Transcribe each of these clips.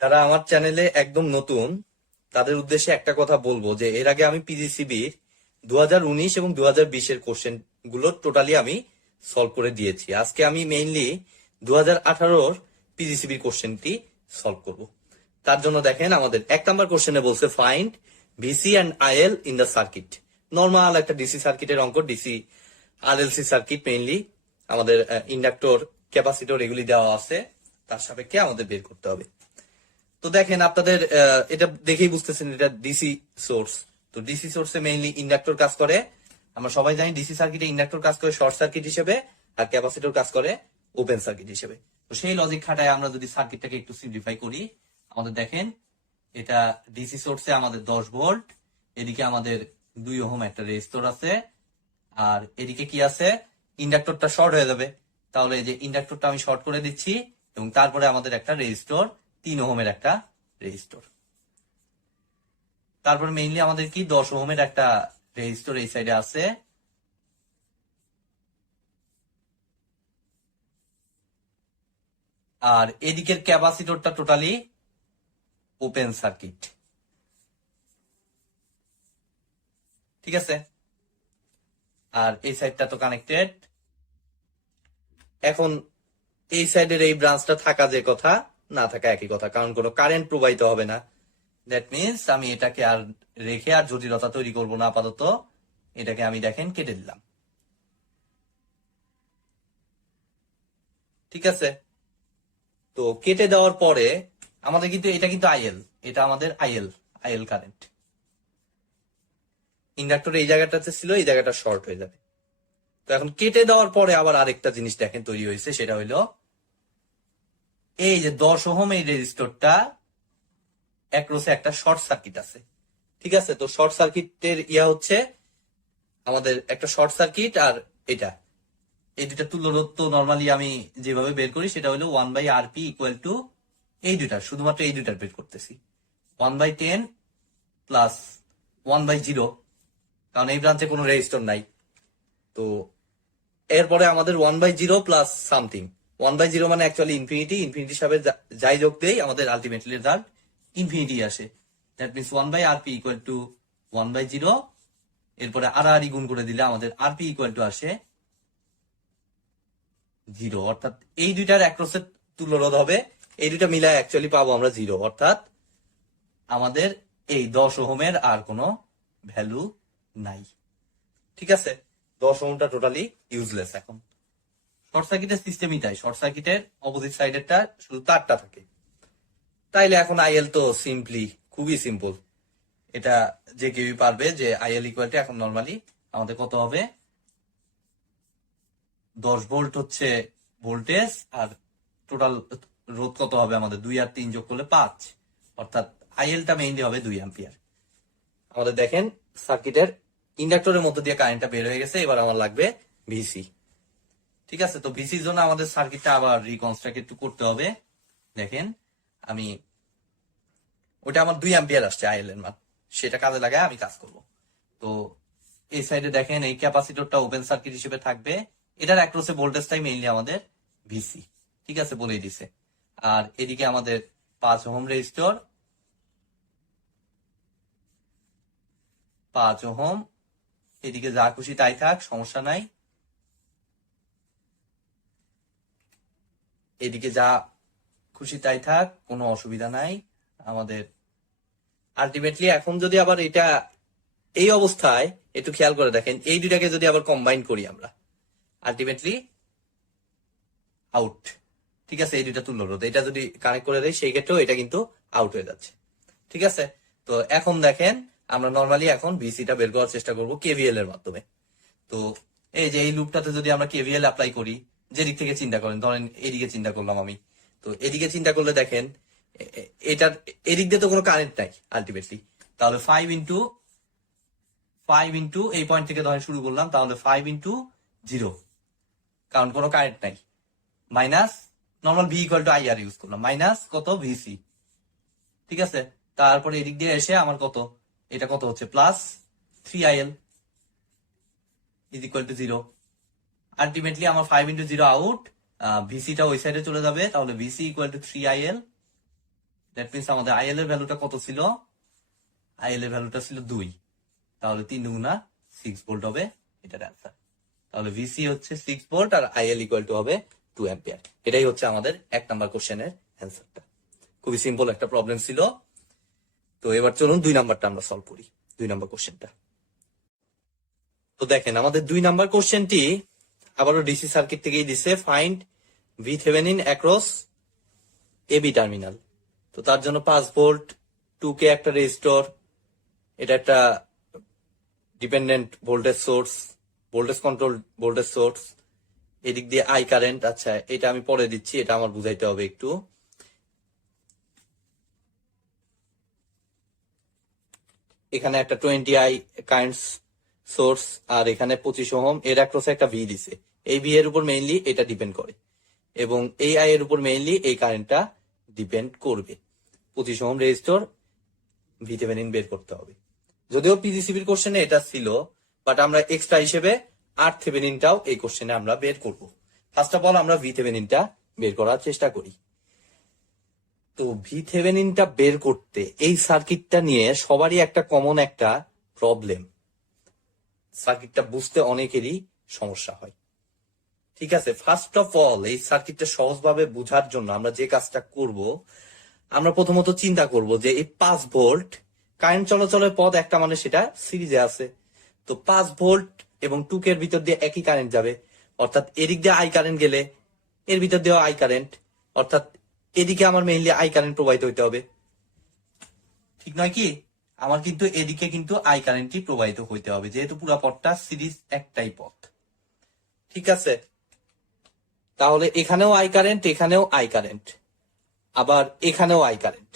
যারা আমার চ্যানেলে একদম নতুন তাদের উদ্দেশ্যে একটা কথা বলবো যে এর আগে আমি পিজিসিবির 2019 এবং 2020 কোশ্চেন গুলো টোটালি আমি সলভ করে দিয়েছি। আজকে আমি মেইনলি 2018 পিজিসিবির কোশ্চেনটি সলভ করব। তার জন্য দেখেন আমাদের 1 নাম্বার কোশ্চেনে বলছে find VC and IL in the circuit. Normal একটা ডিসি সার্কিটের অঙ্ক, ডিসি আরএলসি সার্কিট মেইনলি আমাদের ইন্ডাক্টর, ক্যাপাসিটর এগুলি দেওয়া আছে, তার সাপেক্ষে আমাদের বের করতে হবে। তো দেখেন আপনাদের এটা দেখেই বুঝতেছেন এটা ডিসি সোর্স। তো ডিসি সোর্সে মেইনলি ইন্ডাক্টর কাজ করে, আমরা সবাই জানি ডিসি সার্কিটে ইন্ডাক্টর কাজ করে শর্ট সার্কিট হিসেবে আর ক্যাপাসিটর কাজ করে ওপেন সার্কিট হিসেবে। তো সেই লজিক খাটায় আমরা যদি সার্কিটটাকে একটু সিম্পলিফাই করি, আমাদের দেখেন এটা ডিসি সোর্সে আমাদের 10 ভোল্ট, এদিকে আমাদের 2 ওহম একটা রেজিস্টর আছে, আর এদিকে কি আছে, ইন্ডাক্টরটা শর্ট হয়ে যাবে, তাহলে এই যে ইন্ডাক্টরটা আমি শর্ট করে দিচ্ছি এবং তারপরে আমাদের একটা রেজিস্টর 3 ওহমের একটা রেজিস্টর, তারপর মেইনলি আমাদের কি 10 ওহমের একটা রেজিস্টর এই সাইডে আছে, আর এদিকের ক্যাপাসিটরটা টোটালি ওপেন সার্কিট। ঠিক আছে, আর এই সাইডটা তো কানেক্টেড। এখন এই সাইডের এই ব্রাঞ্চটা থাকা যে কথা, না থাকা একই কথা, কারণ কোনো কারেন্ট প্রবাহিত হবে না। দ্যাট মিনস আমি এটাকে আর রেখে আর জটিলতা তৈরি করব না, আপাতত এটাকে আমি দেখেন কেটে দিলাম। ঠিক আছে, তো কেটে দেওয়ার পরে আমাদের কিন্তু এটা কিন্তু আইএল, এটা আমাদের আইএল, আইএল কারেন্ট। ইন্ডাক্টর এই জায়গাটাতে ছিল, এই জায়গাটা শর্ট হয়ে যাবে। তো এখন কেটে দেওয়ার পরে আবার আরেকটা জিনিস দেখেন তৈরি হয়েছে, সেটা হইলো এই যে 10 ওহম এই রেজিস্টরটা অ্যাক্রসে একটা শর্ট সার্কিট আছে। ঠিক আছে, তো শর্ট সার্কিটের ইয়া হচ্ছে আমাদের একটা শর্ট সার্কিট, আর এটা এই দুটা তুল্যরোধ তো নর্মালি আমি যেভাবে বের করি সেটা হলো 1/RP ইকুয়াল টু এই দুটার, শুধুমাত্র এই দুটার বের করতেছি 1/10 প্লাস 1/0, কারণ এই ব্রাঞ্চে কোনো রেজিস্টর নাই। তো এরপরে আমাদের 1/0 প্লাস সামথিং, 1/0 মানে অ্যাকচুয়ালি ইনফিনিটি, ইনফিনিটি হিসাবে যাই যোগ দেই আমাদের আলটিমেটলি রেজাল্ট ইনফিনিটি আসে। That means 1/RP equal to 1/0, এরপরে আর গুণ করে দিলে আমাদের RP ইকুয়াল টু আসে 0, অর্থাৎ এই দুইটার অ্যাক্রসের তুল্যরোধ হবে, এই দুইটা মিলায় অ্যাকচুয়ালি পাবো আমরা 0, অর্থাৎ আমাদের এই 10 ওহমের আর কোনো ভ্যালু নাই। ঠিক আছে, 10 ওহমটা টোটালি ইউজলেস। এখন শর্ট সার্কিটের সিস্টেমই তাই, শর্ট সার্কিটের অপোজিট সাইডেরটা শুধু তারটা থাকে। তাইলে এখন আইএল তো সিম্পলি খুবই সিম্পল, এটা যে কেউই পারবে যে আইএল ইকুয়াল টু এখন নর্মালি আমাদের কত হবে, 10 ভোল্ট হচ্ছে ভোল্টেজ, আর টোটাল রোধ কত হবে আমাদের 2 আর 3 যোগ করলে 5, অর্থাৎ আইএলটা মেইনলি হবে 2 অ্যাম্পিয়ার। আমাদের দেখেন সার্কিটের ইন্ডাক্টরের মধ্যে দিয়ে কারেন্টটা বের হয়ে গেছে, এবার আমার লাগবে ভিসি। ঠিক আছে, তো ভিসির জন্য আমাদের সার্কিটটা আবার রিকনস্ট্রাক্ট একটু করতে হবে। দেখেন আমি ওটা আমার 2 অ্যাম্পিয়ার আসছে আইএল এর মান, সেটা কাজে লাগায় আমি কাজ করব। তো এই সাইডে দেখেন এই ক্যাপাসিটরটা ওপেন সার্কিট হিসেবে থাকবে, এটার অ্যাক্রসে ভোল্টেজটাই মেইনলি আমাদের ভিসি। ঠিক আছে, বলেই দিছে। আর এদিকে আমাদের 5 ওহম রেজিস্টর, 5 ওহম, এদিকে যা খুশি তাই থাক, সমস্যা নাই, এদিকে যা খুশি তাই থাক, কোনো অসুবিধা নাই আমাদের। আলটিমেটলি এখন যদি আবার এটা এই অবস্থায় একটু খেয়াল করে দেখেন, এই দুইটাকে যদি আবার কম্বাইন করি আমরা, আলটিমেটলি আউট। ঠিক আছে, এই দুইটা তুল্যরোধ, এটা যদি কানেক্ট করে দেয় সেই ক্ষেত্রেও এটা কিন্তু আউট হয়ে যাচ্ছে। ঠিক আছে, তো এখন দেখেন আমরা নর্মালি এখন ভিসিটা বের করার চেষ্টা করব কেভিএল এর মাধ্যমে। তো এই যে এই লুপটাতে যদি আমরা কেভিএল অ্যাপ্লাই করি, যে দিক থেকে চিন্তা করেন, ধরেন এদিকে চিন্তা করলাম আমি, তো এদিকে চিন্তা করলে দেখেন এটার এদিক দিয়ে তো কোনো কারেন্ট নাই আলটিমেটলি, তাহলে 5 ইন্টু এই পয়েন্ট থেকে ধরেন শুরু করলাম, তাহলে 5 ইন্টু 0, কারণ কোনো কারেন্ট নাই, minus normal V equal to IR use করলাম, মাইনাস কত ভিসি। ঠিক আছে, তারপরে এদিক দিয়ে এসে আমার কত, এটা কত হচ্ছে plus 3IL is equal to 0। Ultimately আমার 5 × 0 আউট, ভিসিটা ওই সাইডে চলে যাবে, তাহলে VC equal to 3IL। That means আমাদের আইএল এর ভ্যালুটা কত ছিল? আইএল এর ভ্যালুটা ছিল 2, তাহলে 3 দুগুণা 6 ভোল্ট হবে এটার অ্যান্সার। তাহলে ভিসি হচ্ছে 6 ভোল্ট আর আইএল ইকুয়াল টু হবে 2 অ্যাম্পিয়ার। এটাই হচ্ছে আমাদের 1 নাম্বার কোশ্চেনের অ্যান্সারটা। খুবই সিম্পল একটা প্রবলেম ছিল। তো এবার চলুন 2 নাম্বারটা আমরা সলভ করি, 2 নাম্বার কোশ্চেনটা। তো দেখেন আমাদের 2 নাম্বার কোশ্চেনটি আবারও ডিসি সার্কিট থেকেই দিছে, find VThevenin across AB terminal. তো তার জন্য 5 ভোল্ট, 2K একটা রেজিস্টর, এটা একটা dependent voltage source, voltage control voltage source, এদিক দিয়ে আই কারেন্ট। আচ্ছা এটা আমি পরে দিচ্ছি, এটা আমার বুঝাইতে হবে একটু। এখানে একটা 20I কারেন্ট সোর্স আর এখানে 25 ওহম, এর অ্যাক্রসে একটা ভি দিছে। এই ভি এর উপর মেইনলি এটা ডিপেন্ড করে এবং এই আই এর উপর মেইনলি এই কারেন্টটা ডিপেন্ড করবে। 25 ওহম রেজিস্টর, VThevenin বের করতে হবে। যদিও পিজিসিবির কোশ্চেনে এটা ছিল, বাট আমরা এক্সট্রা হিসেবে RTheveninটাও এই কোশ্চেনে আমরা বের করব। ফার্স্ট অফ অল আমরা VTheveninটা বের করার চেষ্টা করি। তো VTheveninটা বের করতে এই সার্কিটটা নিয়ে সবারই একটা কমন একটা প্রবলেম, সার্কিটটা বুঝতে অনেকেরই সমস্যা হয়। ঠিক আছে, ফার্স্ট অফ অল এই সার্কিটটা সহজভাবে বোঝার জন্য আমরা যে কাজটা করব, আমরা প্রথমত চিন্তা করব যে এই 5 ভোল্ট কারেন্ট চলাচলের পথ একটা, মানে সেটা সিরিজে আছে। তো 5 ভোল্ট এবং 2K এর ভিতর দিয়ে একই কারেন্ট যাবে, অর্থাৎ এদিক দিয়ে আই কারেন্ট গেলে এর ভিতর দিয়েও আই কারেন্ট, অর্থাৎ এদিকে আমার মেইনলি আই কারেন্ট প্রবাহিত হইতে হবে, ঠিক নয় কি? আমার কিন্তু এদিকে কিন্তু আই কারেন্টই প্রবাহিত হইতে হবে, যেহেতু পুরো পথটা সিরিজ একটাই পথ। ঠিক আছে, তাহলে এখানেও আই কারেন্ট, এখানেও আই কারেন্ট, আবার এখানেও আই কারেন্ট।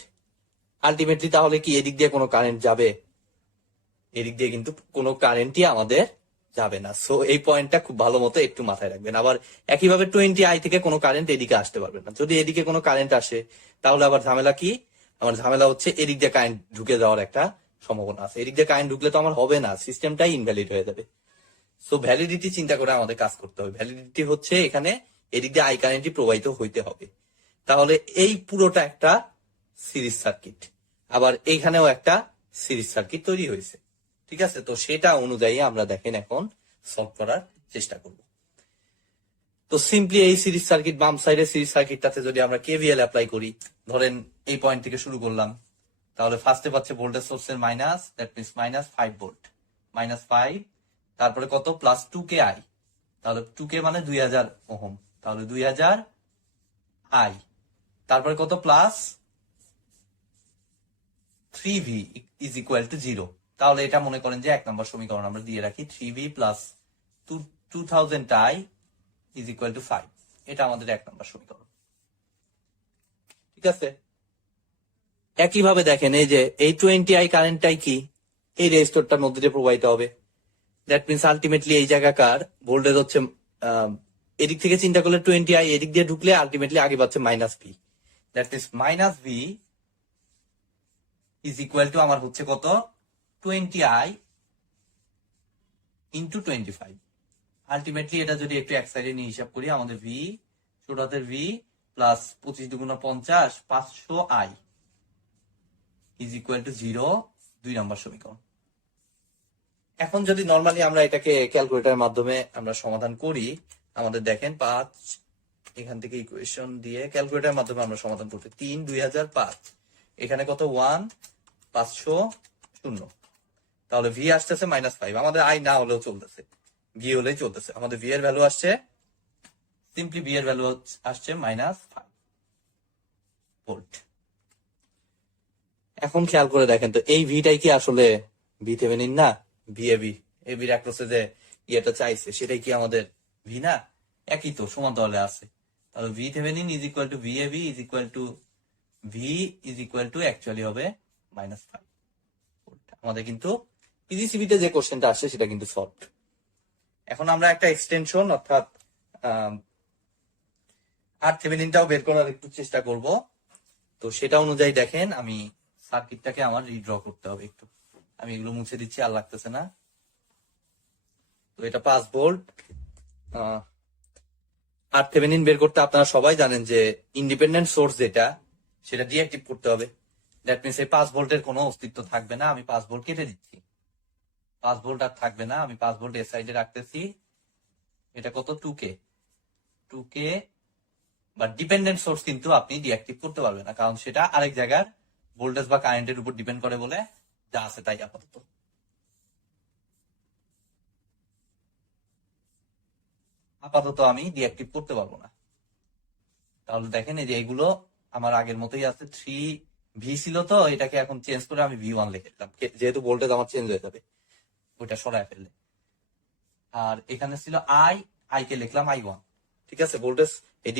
আলটিমেটলি তাহলে কি এদিক দিয়ে কোনো কারেন্ট যাবে? এদিক দিয়ে কিন্তু কোনো কারেন্টই আমাদের যাবে না। সো এই পয়েন্টটা খুব ভালো মতো একটু মাথায় রাখবেন। আবার একইভাবে 20I থেকে কোনো কারেন্ট এদিকে আসতে পারবে না। যদি এদিকে কোনো কারেন্ট আসে তাহলে আবার ঝামেলা কি? আমার ঝামেলা হচ্ছে এদিক দিয়ে কারেন্ট ঢুকে যাওয়ার একটা সম্ভাবনা আছে। এদিক দিয়ে কারেন্ট ঢুকলে তো আমার হবে না, সিস্টেমটাই ইনভ্যালিড হয়ে যাবে। সো ভ্যালিডিটি চিন্তা করে আমাদের কাজ করতে হবে। ভ্যালিডিটি হচ্ছে এখানে এদিক দিয়ে আই কারেন্টই প্রবাহিত হইতে হবে। তাহলে এই পুরোটা একটা সিরিজ সার্কিট, আবার এইখানেও একটা সিরিজ সার্কিট তৈরি হয়েছে। ঠিক আছে, তো সেটা অনুযায়ী আমরা দেখেন এখন সলভ করার চেষ্টা করব। তো সিম্পলি এই সিরিজ সার্কিট, বাম সাইডের সিরিজ সার্কিটটাতে যদি আমরা KVL অ্যাপ্লাই করি, ধরেন এই পয়েন্ট থেকে শুরু করলাম, তাহলে ফার্স্টে পাচ্ছে ভোল্টেজ সোর্সের মাইনাস, দ্যাট মিনস -5 ভোল্ট, -5, তারপরে কত প্লাস 2K আই, তাহলে 2K মানে 2000 ওহম, তাহলে 2000 আই, তারপরে কত plus 3V is equal to 0। তাহলে এটা মনে করেন যে 1 নম্বর সমীকরণ আমরা দিয়ে রাখি, 3V plus 2000I is equal two 5। এটা আমাদের 1 নম্বর সমীকরণ। ঠিক আছে, একইভাবে দেখেন এই যে এই 20I কারেন্টটাই কি এই রেজিস্টরটার মধ্যে দিয়ে প্রবাহিত হবে। দ্যাট মিনস আলটিমেটলি এই জায়গাকার ভোল্টেজ হচ্ছে এদিক থেকে চিন্তা করলে 20I, এদিক দিয়ে ঢুকলে আলটিমেটলি আগে পাচ্ছে -V। That means -V is equal to আমার হচ্ছে কত 20I ইন্টু 25। আলটিমেটলি এটা যদি একটু এক সাইডে নিয়ে হিসাব করি, আমাদের V ছোট হাতের V প্লাস 25 দুগুণা 50, 500I ইজ ইকুয়াল টু 0, 2 নম্বর সমীকরণ। এখন যদি নর্মালি আমরা এটাকে ক্যালকুলেটরের মাধ্যমে আমরা সমাধান করি, আমাদের দেখেন 5, এখান থেকে ইকুয়েশন দিয়ে ক্যালকুলেটরের মাধ্যমে আমরা সমাধান করতে 3 2005, এখানে কত 1 500 0, তাহলে V আসতেছে -5। আমাদের আই না হলেও চলতেছে, V হলেই চলতেছে। আমাদের V এর ভ্যালু আসছে, সিম্পলি V এর ভ্যালু আসছে -5 ভোল্ট। এখন খেয়াল করে দেখেন তো এই ভিটাই কি আসলে VThevenin না? VAB, এবির অ্যাক্রসে যে ইয়েটা চাইছে সেটাই কি আমাদের V না? একই তো, সমান্তরালে আছে। তাহলে VThevenin is equal two VAB is equal to V is equal to actually হবে -5 ভোল্ট। আমাদের কিন্তু পিজিসিবিতে যে কোশ্চেনটা আসছে সেটা কিন্তু সলভড। এখন আমরা একটা এক্সটেনশন অর্থাৎ RTheveninটাও বের করার একটু চেষ্টা করব। তো সেটা অনুযায়ী দেখেন আমি সার্কিটটাকে আমার রিড্র করতে হবে একটু, আমি এগুলো মুছে দিচ্ছি, আর লাগতেছে না। তো এটা 5 ভোল্ট, আর থেভেনিন বের করতে আপনারা সবাই জানেন যে ইন্ডিপেন্ডেন্ট সোর্স যেটা সেটা ডিঅ্যাক্টিভ করতে হবে। দ্যাট মিনস এই 5 ভোল্টের কোনো অস্তিত্ব থাকবে না, আমি 5 ভোল্ট কেটে দিচ্ছি, 5 ভোল্ট আর থাকবে না, আমি 5 ভোল্ট এর সাইডে রাখতেছি। এটা কত 2K বা ডিপেন্ডেন্ট সোর্স কিন্তু আপনি ডিঅ্যাক্টিভ করতে পারবেন না, কারণ সেটা আরেক জায়গার ভোল্টেজ বা কারেন্টের উপর ডিপেন্ড করে বলে যা আছে তাই আপাতত আমি ডিঅ্যাক্টিভ করতে পারবো না। তাহলে দেখেন এই যে এগুলো আমার আগের মতোই আছে, 3V ছিল, তো এটাকে এখন চেঞ্জ করে আমি V1 লিখে দিলাম, যেহেতু ভোল্টেজ আমার চেঞ্জ হয়ে যাবে ওইটা সরায় ফেললে। আর এখানে ছিল আই কে লিখলাম I1। ঠিক আছে, ভোল্টেজ এই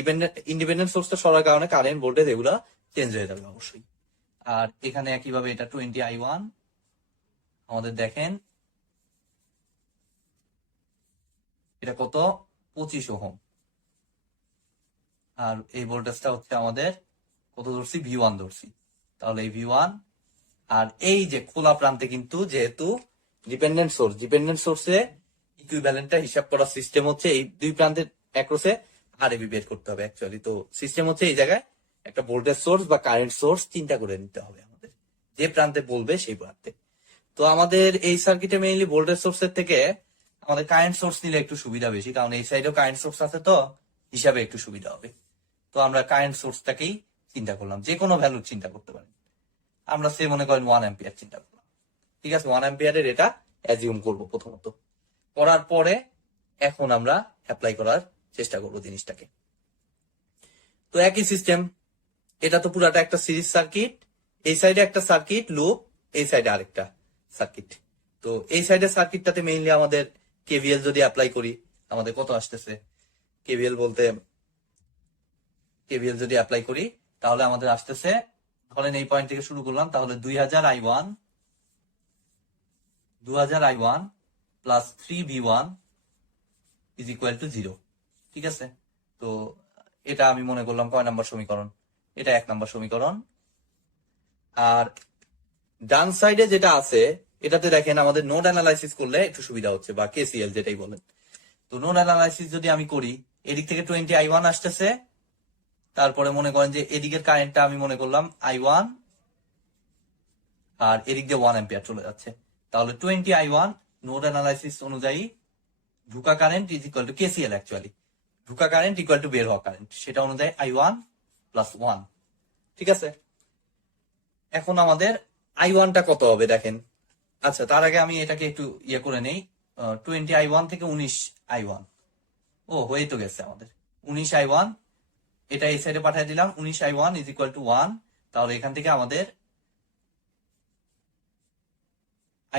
ইন্ডিপেন্ডেন্ট সোর্সটা সরার কারণে কারেন্ট ভোল্টেজ এগুলা চেঞ্জ হয়ে যাবে অবশ্যই। আর এখানে একইভাবে এটা 20I1 আমাদের দেখেন এটা কত 25 ওহম। আর এই ভোল্টেজটা হচ্ছে আমাদের কত ধরছি V1 ধরছি, তাহলে এই V1। আর এই যে খোলা প্রান্তে কিন্তু যেহেতু ডিপেন্ডেন্ট সোর্সে ইকুইভ্যালেন্টটা হিসাব করার সিস্টেম হচ্ছে এই দুই প্রান্তের অ্যাক্রসে আরএবি বের করতে হবে অ্যাকচুয়ালি। তো সিস্টেম হচ্ছে এই জায়গায় একটা ভোল্টেজ সোর্স বা কারেন্ট সোর্স চিন্তা করে নিতে হবে আমাদের, যে প্রান্তে বলবে সেই প্রান্তে। তো আমাদের এই সার্কিটে মেইনলি ভোল্টেজ সোর্সের থেকে আমাদের কারেন্ট সোর্স নিলে একটু সুবিধা বেশি, কারণ এই সাইডেও কারেন্ট সোর্স আছে, তো হিসাবে একটু সুবিধা হবে। তো আমরা কারেন্ট সোর্সটাকেই চিন্তা করলাম, যে কোনো ভ্যালু চিন্তা করতে পারি। আমরা সে মনে করেন 1 অ্যাম্পিয়ার চিন্তা করলাম। ঠিক আছে, 1 অ্যাম্পিয়ারের এটা অ্যাজিউম করবো প্রথমত। করার পরে এখন আমরা অ্যাপ্লাই করার চেষ্টা করবো জিনিসটাকে। তো একই সিস্টেম, এটা তো পুরাটা একটা সিরিজ সার্কিট, এই সাইডে একটা সার্কিট লুপ, এই সাইডে আরেকটা সার্কিট। তো এই সাইডের সার্কিটটাতে মেইনলি আমাদের কেভিএল যদি অ্যাপ্লাই করি আমাদের কত আসতেছে, কেভিএল যদি অ্যাপ্লাই করি তাহলে আমাদের আসতেছে, ধরেন এই পয়েন্ট থেকে শুরু করলাম, তাহলে 2000I1 plus 3V1 is equal to 0। ঠিক আছে, তো এটা আমি মনে করলাম কয় নাম্বার সমীকরণ, এটা 1 নাম্বার সমীকরণ। আর ডান সাইডে যেটা আছে এটাতে দেখেন আমাদের নোড অ্যানালাইসিস করলে একটু সুবিধা হচ্ছে, বা কেসিএল যেটাই বলেন। তো নোড অ্যানালাইসিস যদি আমি করি, এদিক থেকে 20I1 আসতেছে, তারপরে মনে করেন যে এদিকের কারেন্টটা আমি মনে করলাম I1, আর এদিক দিয়ে 1 অ্যাম্পিয়ার চলে যাচ্ছে, তাহলে 20I1 নোড অ্যানালাইসিস অনুযায়ী ঢুকা current is equal two KCL, actually ঢুকা কারেন্ট ইকুয়াল টু বের হওয়া কারেন্ট, সেটা অনুযায়ী I1 প্লাস 1। ঠিক আছে, এখন আমাদের I1টা কত হবে দেখেন। আচ্ছা, তার আগে আমি এটাকে একটু ইয়ে করে নেই, 20I1 থেকে 19I1, ও হয়ে তো গেছে আমাদের 19I1, এটা এই সাইডে পাঠিয়ে দিলাম, 19I1 ইজ ইকুয়াল টু 1। তাহলে এখান থেকে আমাদের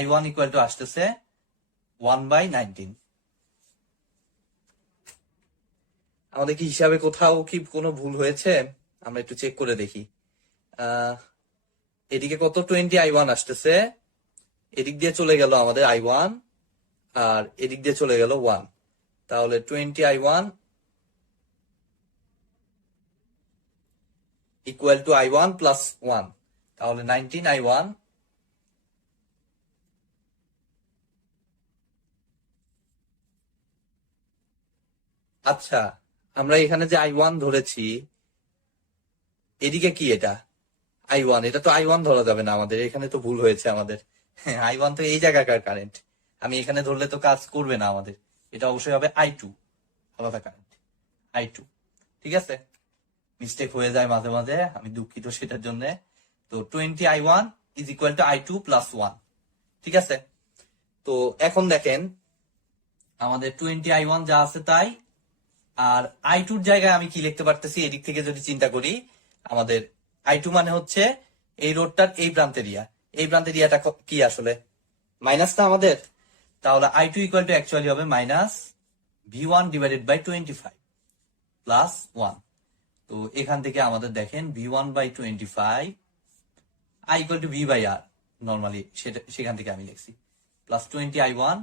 I1 ইকুয়াল টু আসতেছে 1/19। আমাদের কি হিসাবে কোথাও কি কোনো ভুল হয়েছে আমরা একটু চেক করে দেখি। এদিকে কত 20I1 আসতেছে, এদিক দিয়ে চলে গেল আমাদের I1, আর এদিক দিয়ে চলে গেল 1, তাহলে 20I1 equal to I1 plus 1, তাহলে 19I1 আচ্ছা, আমরা এখানে যে I1 ধরেছি, এদিকে কি এটা I1, এটা তো I1 ধরা যাবে না আমাদের, এখানে তো ভুল হয়েছে আমাদের। হ্যাঁ, I1 তো এই জায়গাকার কারেন্ট, আমি এখানে ধরলে তো কাজ করবে না আমাদের, এটা অবশ্যই হবে I2, আলাদা কারেন্ট I2। ঠিক আছে, মিস্টেক হয়ে যায় মাঝে মাঝে, আমি দুঃখিত সেটার জন্য। তো 20I1 is equal two I2 plus 1। ঠিক আছে, তো এখন দেখেন আমাদের 20I1 যা আছে তাই, আর I2 জায়গায় আমি কি লিখতে পারতেছি, এদিক থেকে যদি চিন্তা করি, আমাদের I2 মানে হচ্ছে এই রোডটার এই প্রান্তেরিয়া, এই প্রান্তেরিয়াটা কি আসলে মাইনাস না আমাদের, তাহলে I2 ইকুয়াল টু অ্যাকচুয়ালি হবে minus V1 divided by 25 plus 1। তো এখান থেকে আমাদের দেখেন V1/25 I equal to V by R, normally সেখান থেকে আমি লিখছি, plus 20I1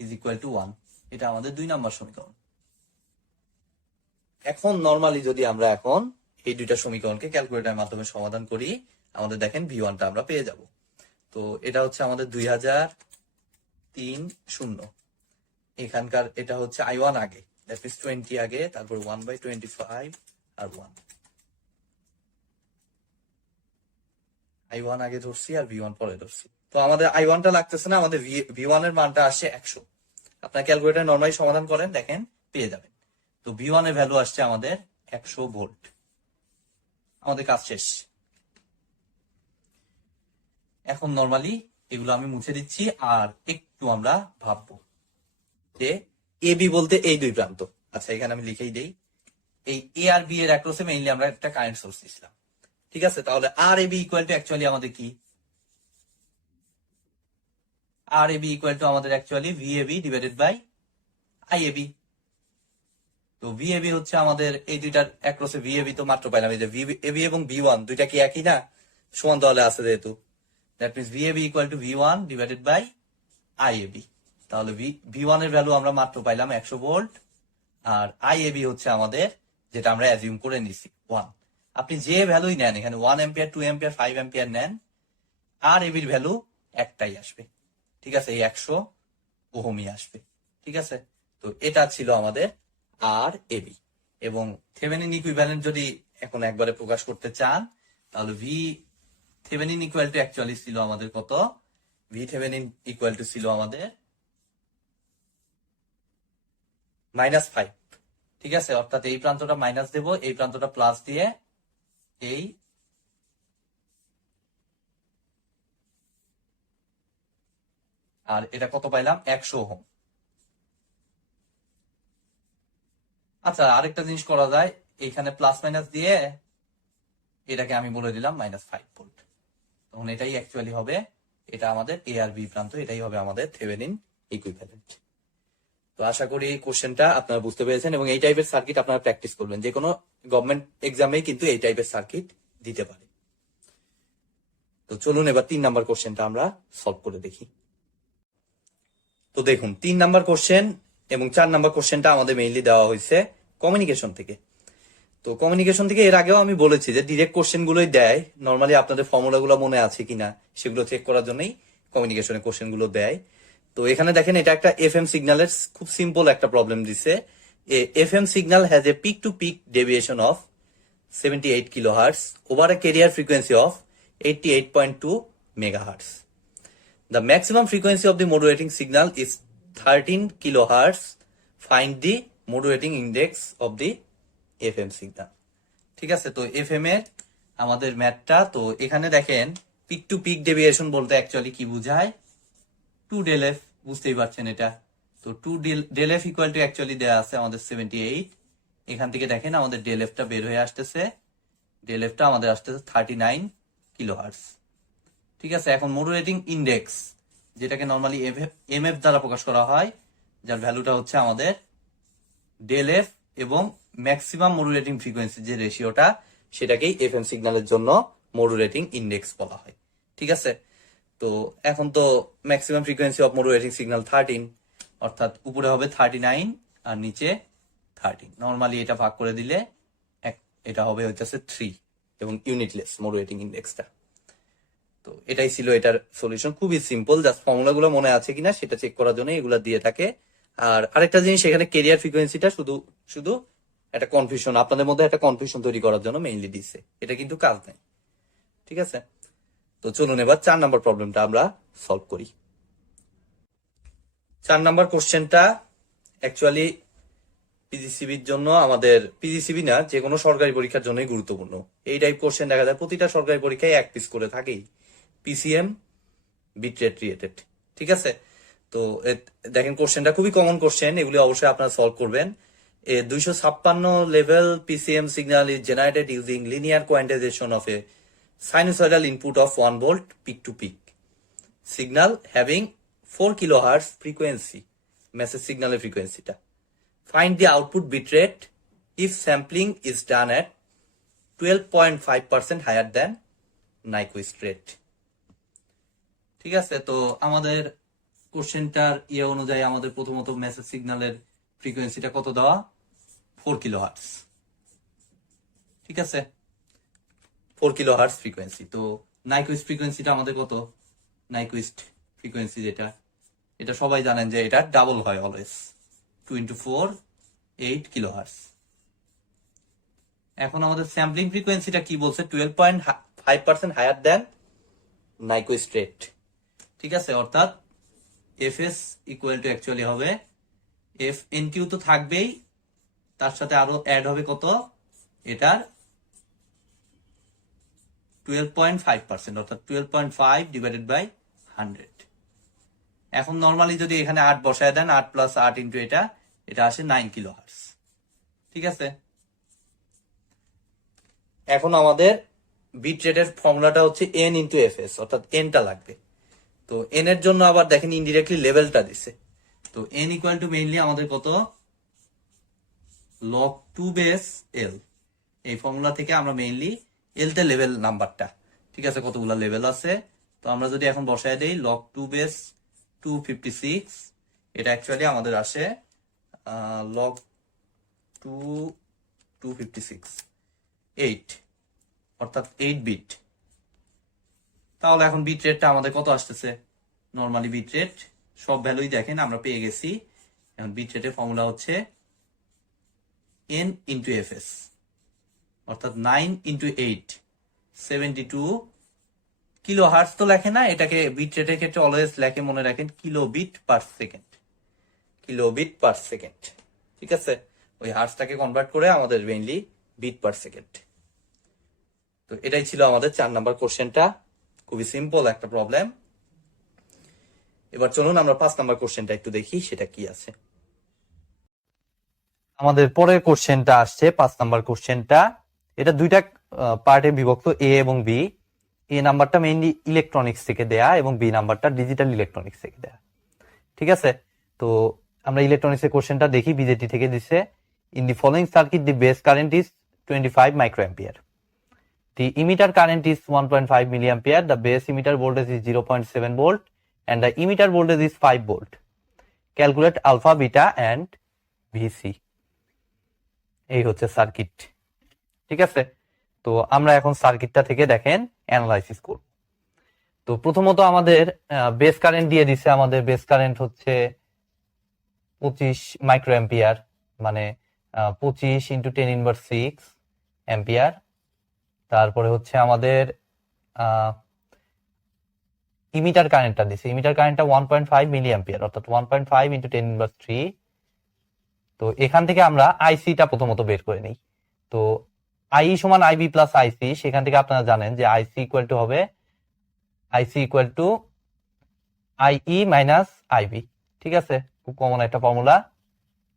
is equal two 1। এটা আমাদের 2 নম্বর সমীকরণ। এখন নর্মালি যদি আমরা এখন এই দুইটা সমীকরণকে ক্যালকুলেটরের মাধ্যমে সমাধান করি, আমাদের দেখেন V1টা আমরা পেয়ে যাব। তো এটা হচ্ছে আমাদের 2030, এখানকার এটা হচ্ছে I1 আগে, দ্যাট মিনস 20 আগে, তারপর 1/25 আর 1। I1 আগে ধরছি আর V1 পরে ধরছি। তো আমাদের I1 টা লাগতেছে না, আমাদের V1 এর মানটা আসছে 100। আপনার ক্যালকুলেটর নরমালি সমাধান করেন, দেখেন পেয়ে যাবেন। তো V1 এর ভ্যালু আসছে আমাদের 100 ভোল্ট। আমাদের কাজ শেষ। এখন নরমালি এগুলো আমি মুছে দিচ্ছি, আর একটু আমরা ভাববো যে AB বলতে এই দুই প্রান্ত। আচ্ছা, এখানে আমি লিখেই দেই, এই A আর B এর অ্যাক্রসে মেইনলি আমরা একটা কারেন্ট সোর্স দিছিলাম। ঠিক আছে, তাহলে R AB equal to actually আমাদের কি? আর এবি ইকুয়াল টু আমাদের actually VAB divided by IAB. তো ভিএবি হচ্ছে আমাদের এই দুইটার অ্যাক্রসে ভিএবি তো মাত্র পাইলাম, এই যে ভিএবি এবং V1 দুইটা কি একই না, সমান তাহলে আছে যেহেতু, that means VAB equal to V1 divided by IAB. তাহলে V1 এর ভ্যালু আমরা মাত্র পাইলাম 100 ভোল্ট, আর আইএবি হচ্ছে আমাদের যেটা আমরা অ্যাজিউম করে নিছি 1। আপনি যে ভ্যালুই নেন, এখানে 1 অ্যাম্পিয়ার, 2 অ্যাম্পিয়ার, 5 অ্যাম্পিয়ার নেন, আর এবির ভ্যালু একটাই আসবে। ঠিক আছে, এই 100 ওহমই আসবে। ঠিক আছে, তো এটা ছিল আমাদের আর এবি। এবং থেভেনিন ইকুইভ্যালেন্ট যদি এখন একবারে প্রকাশ করতে চান, তাহলে V Thevenin equal to actually ছিল আমাদের কত? ভি থেভেনিন ইকুয়াল টু ছিল আমাদের -5। ঠিক আছে, অর্থাৎ এই প্রান্তটা মাইনাস দেব, এই প্রান্তটা প্লাস দিয়ে এই আর এটা কত পাইলাম? 100 ওহম। আচ্ছা, আরেকটা জিনিস করা যায়, এইখানে প্লাস মাইনাস দিয়ে এটাকে আমি বলে দিলাম -5 ভোল্ট। তখন এটাই অ্যাকচুয়ালি হবে, এটা আমাদের এ আর বি প্রান্ত, এটাই হবে আমাদের থেভেনিন ইকুইভ্যালেন্ট। তো আশা করি এই কোশ্চেনটা আপনারা বুঝতে পেরেছেন, এবং এই টাইপের সার্কিট আপনারা প্র্যাকটিস করবেন। যে কোনো গভর্নমেন্ট এক্সামেই কিন্তু এই টাইপের সার্কিট দিতে পারে। তো চলুন এবার 3 নাম্বার কোশ্চেনটা আমরা সলভ করে দেখি। তো দেখুন 3 নাম্বার কোশ্চেন এবং 4 নাম্বার কোশ্চেনটা আমাদের মেইনলি দেওয়া হয়েছে কমিউনিকেশন থেকে। তো কমিউনিকেশন থেকে এর আগেও আমি বলেছি যে ডিরেক্ট কোশ্চেন গুলোই দেয়, নর্মালি আপনাদের ফর্মুলাগুলো মনে আছে কিনা সেগুলো চেক করার জন্যই কমিউনিকেশনের কোশ্চেন গুলো দেয়। তো এখানে দেখেন এটা একটা এফএম সিগন্যালের খুব সিম্পল একটা প্রবলেম দিছে। FM signal has a peak to peak deviation of 78 kilohertz over a carrier frequency of 88.2 megahertz. The maximum frequency of the modulating signal is 13 kilohertz. Find the modulating index of the FM signal. ঠিক আছে, তো FM এর আমাদের ম্যাথটা, তো এখানে দেখেন pick to peak deviation বলতে অ্যাকচুয়ালি কি বোঝায়? 2 del f, বুঝতেই পারছেন এটা। তো 2 del f equal to actually দেয়া আছে আমাদের 78। এখান থেকে দেখেন আমাদের del f টা বের হয়ে আসতেছে, del f টা আমাদের আসতেছে 39 কিলোহার্টজ। ঠিক আছে, এখন মডুলেটিং ইন্ডেক্স, যেটাকে নরমালি এমএফ দ্বারা প্রকাশ করা হয়, যার ভ্যালুটা হচ্ছে আমাদের ডেল এফ, এবং ম্যাক্সিমাম মডুলেটিং ফ্রিকোয়েন্সি যে রেশিওটা, সেটাকেই এফএম সিগন্যালের জন্য মডুলেটিং ইন্ডেক্স বলা হয়। ঠিক আছে, তো এখন তো maximum frequency of modulating signal 13, অর্থাৎ উপরে হবে 39 আর নিচে 13। নরমালি এটা ভাগ করে দিলে এটা হবে হচ্ছে 3, এবং ইউনিটলেস মডুলেটিং ইন্ডেক্সটা। তো এটাই ছিল এটার সলিউশন, খুবই সিম্পল। জাস্ট ফর্মুলা গুলো মনে আছে কিনা সেটা চেক করার জন্য এগুলা দিয়ে থাকে। আর আরেকটা জিনিস, এখানে কেরিয়ার ফ্রিকোয়েন্সিটা শুধু শুধু একটা কনফিউশন, আপনাদের মধ্যে একটা কনফিউশন তৈরি করার জন্য মেইনলি দিচ্ছে, এটা কিন্তু কাজ নেই। ঠিক আছে, তো চলুন এবার 4 নাম্বার প্রবলেমটা আমরা সলভ করি। 4 নাম্বার কোশ্চেনটা অ্যাকচুয়ালি পিজিসিবির জন্য, আমাদের পিজিসিবি না, যে কোনো সরকারি পরীক্ষার জন্যই গুরুত্বপূর্ণ। এই টাইপ কোশ্চেন দেখা যায় প্রতিটা সরকারি পরীক্ষায় 1 পিস করে থাকেই, পিসিএম বিটরেট রিলেটেড। ঠিক আছে, তো দেখেন কোশ্চেনটা খুবই কমন কোশ্চেন, এগুলি অবশ্যই আপনারা সলভ করবেন। 256 level PCM signal is generated using linear quantization of a sinusoidal input of 1 volt peak to peak signal having 4 kilohertz frequency, message সিগন্যালের ফ্রিকোয়েন্সিটা। Find the output bitrate if sampling is done at 12.5% higher than Nyquist rate. ঠিক আছে, তো আমাদের কোশ্চেনটার অনুযায়ী আমাদের প্রথমত message সিগন্যালের ফ্রিকোয়েন্সিটা কত দেওয়া? 4 কিলোহার্টজ। ঠিক আছে, 4 কিলোহার্টজ ফ্রিকোয়েন্সি। তো নাইকুইস্ট ফ্রিকোয়েন্সিটা আমাদের কত? নাইকুইস্ট ফ্রিকোয়েন্সি যেটা, এটা সবাই জানেন যে এটা ডাবল হয় অলওয়েজ, 2 into 4 8 কিলোহার্টজ। এখন আমাদের স্যাম্পলিং ফ্রিকোয়েন্সিটা কি বলছে, 12.5% হায়ার দেন নাইকোস্ট্রেট। ঠিক আছে, অর্থাৎ এফএস ইকুয়াল টু অ্যাকচুয়ালি হবে এফ এন কিউ তো থাকবেই, তার সাথে আরো অ্যাড হবে কত, এটার 12.5%, অর্থাৎ 12.5 ডিভাইডেড বাই 100। এখন নর্মালি যদি এখানে 8 বসায় দেন, 8 প্লাস 8 ইন্টু এটা আসে 9 কিলোহার্টজ। ঠিক আছে, এখন আমাদের বিট রেটের ফর্মুলাটা হচ্ছে এন ইন্টু এফ এস, অর্থাৎ এনটা লাগবে। তো এন এর জন্য আবার দেখেন ইনডিরেক্টলি লেভেলটা দিছে। তো এন ইকুয়াল টু মেইনলি আমাদের কত, লগ 2 বেস এল। এই ফর্মুলা থেকে আমরা মেইনলি এল তে লেভেল নাম্বারটা, ঠিক আছে, কতগুলো লেভেল আছে। তো আমরা যদি এখন বসায় দেই লগ 2 বেস 256, এটা অ্যাকচুয়ালি আমাদের আসে লগ 256 8, অর্থাৎ 8 বিট। তাহলে এখন বিট রেটটা আমাদের কত আসতেছে, নর্মালি বিট রেট সব ভ্যালুই দেখেন আমরা পেয়ে গেছি। এখন বিট রেটের ফর্মুলা হচ্ছে এন ইন্টু এফ এস, অর্থাৎ 9 ইন্টু 8 72 কিলো হার্টজ তো লেখে না, এটাকে বিট রেটের ক্ষেত্রে অলওয়েজ লেখে, মনে রাখেন, kilo bit per second, kilo bit per second. ঠিক আছে, ওই হার্টজটাকে কনভার্ট করে আমাদের মেইনলি বিট পার সেকেন্ড। তো এটাই ছিল আমাদের 4 নাম্বার কোশ্চেনটা, খুবই সিম্পল একটা প্রবলেম। এবার চলুন আমরা 5 নাম্বার কোশ্চেনটা একটু দেখি সেটা কি আছে। আমাদের পরের কোশ্চেনটা আসছে 5 নাম্বার কোশ্চেনটা। এটা দুইটা পার্টে বিভক্ত, এ এবং বি। এ নাম্বারটা মেইনলি ইলেকট্রনিক্স থেকে দেয়া এবং বি নাম্বারটা ডিজিটাল ইলেকট্রনিক্স থেকে দেয়া। ঠিক আছে, তো আমরা ইলেকট্রনিক্স এর কোশ্চেনটা দেখি, বিজেটি থেকে দিছে। In the following circuit the base current is 25 microampere. The emitter current is 1.5 milliampere. The base emitter voltage is 0.7 volt and the emitter voltage is 5 volt. Calculate alpha, beta and VC. এই হচ্ছে circuit. ঠিক আছে, তো আমরা এখন সার্কিটটা থেকে দেখেন অ্যানালাইসিস করব। তো প্রথমত আমাদের বেস কারেন্ট দিয়ে দিছে, আমাদের বেস কারেন্ট হচ্ছে 25 মাইক্রোঅ্যাম্পিয়ার, মানে 25 ইন্টু 10 ইনভার্স 6 অ্যাম্পিয়ার। তারপরে হচ্ছে আমাদের ইমিটার কারেন্টটা দিছে, ইমিটার কারেন্টটা 1.5 মিলি অ্যাম্পিয়ার, অর্থাৎ 1.5 ইন্টু 10 ইনভার্স 3। তো এখান থেকে আমরা আইসিটা প্রথমত বের করে নিই। তো আই সমান আইবি প্লাস আইসি, সেখান থেকে আপনারা জানেন যে আইসি ইকুয়াল টু হবে IC equal to IE minus IB. ঠিক আছে, খুব কমন একটা ফর্মুলা।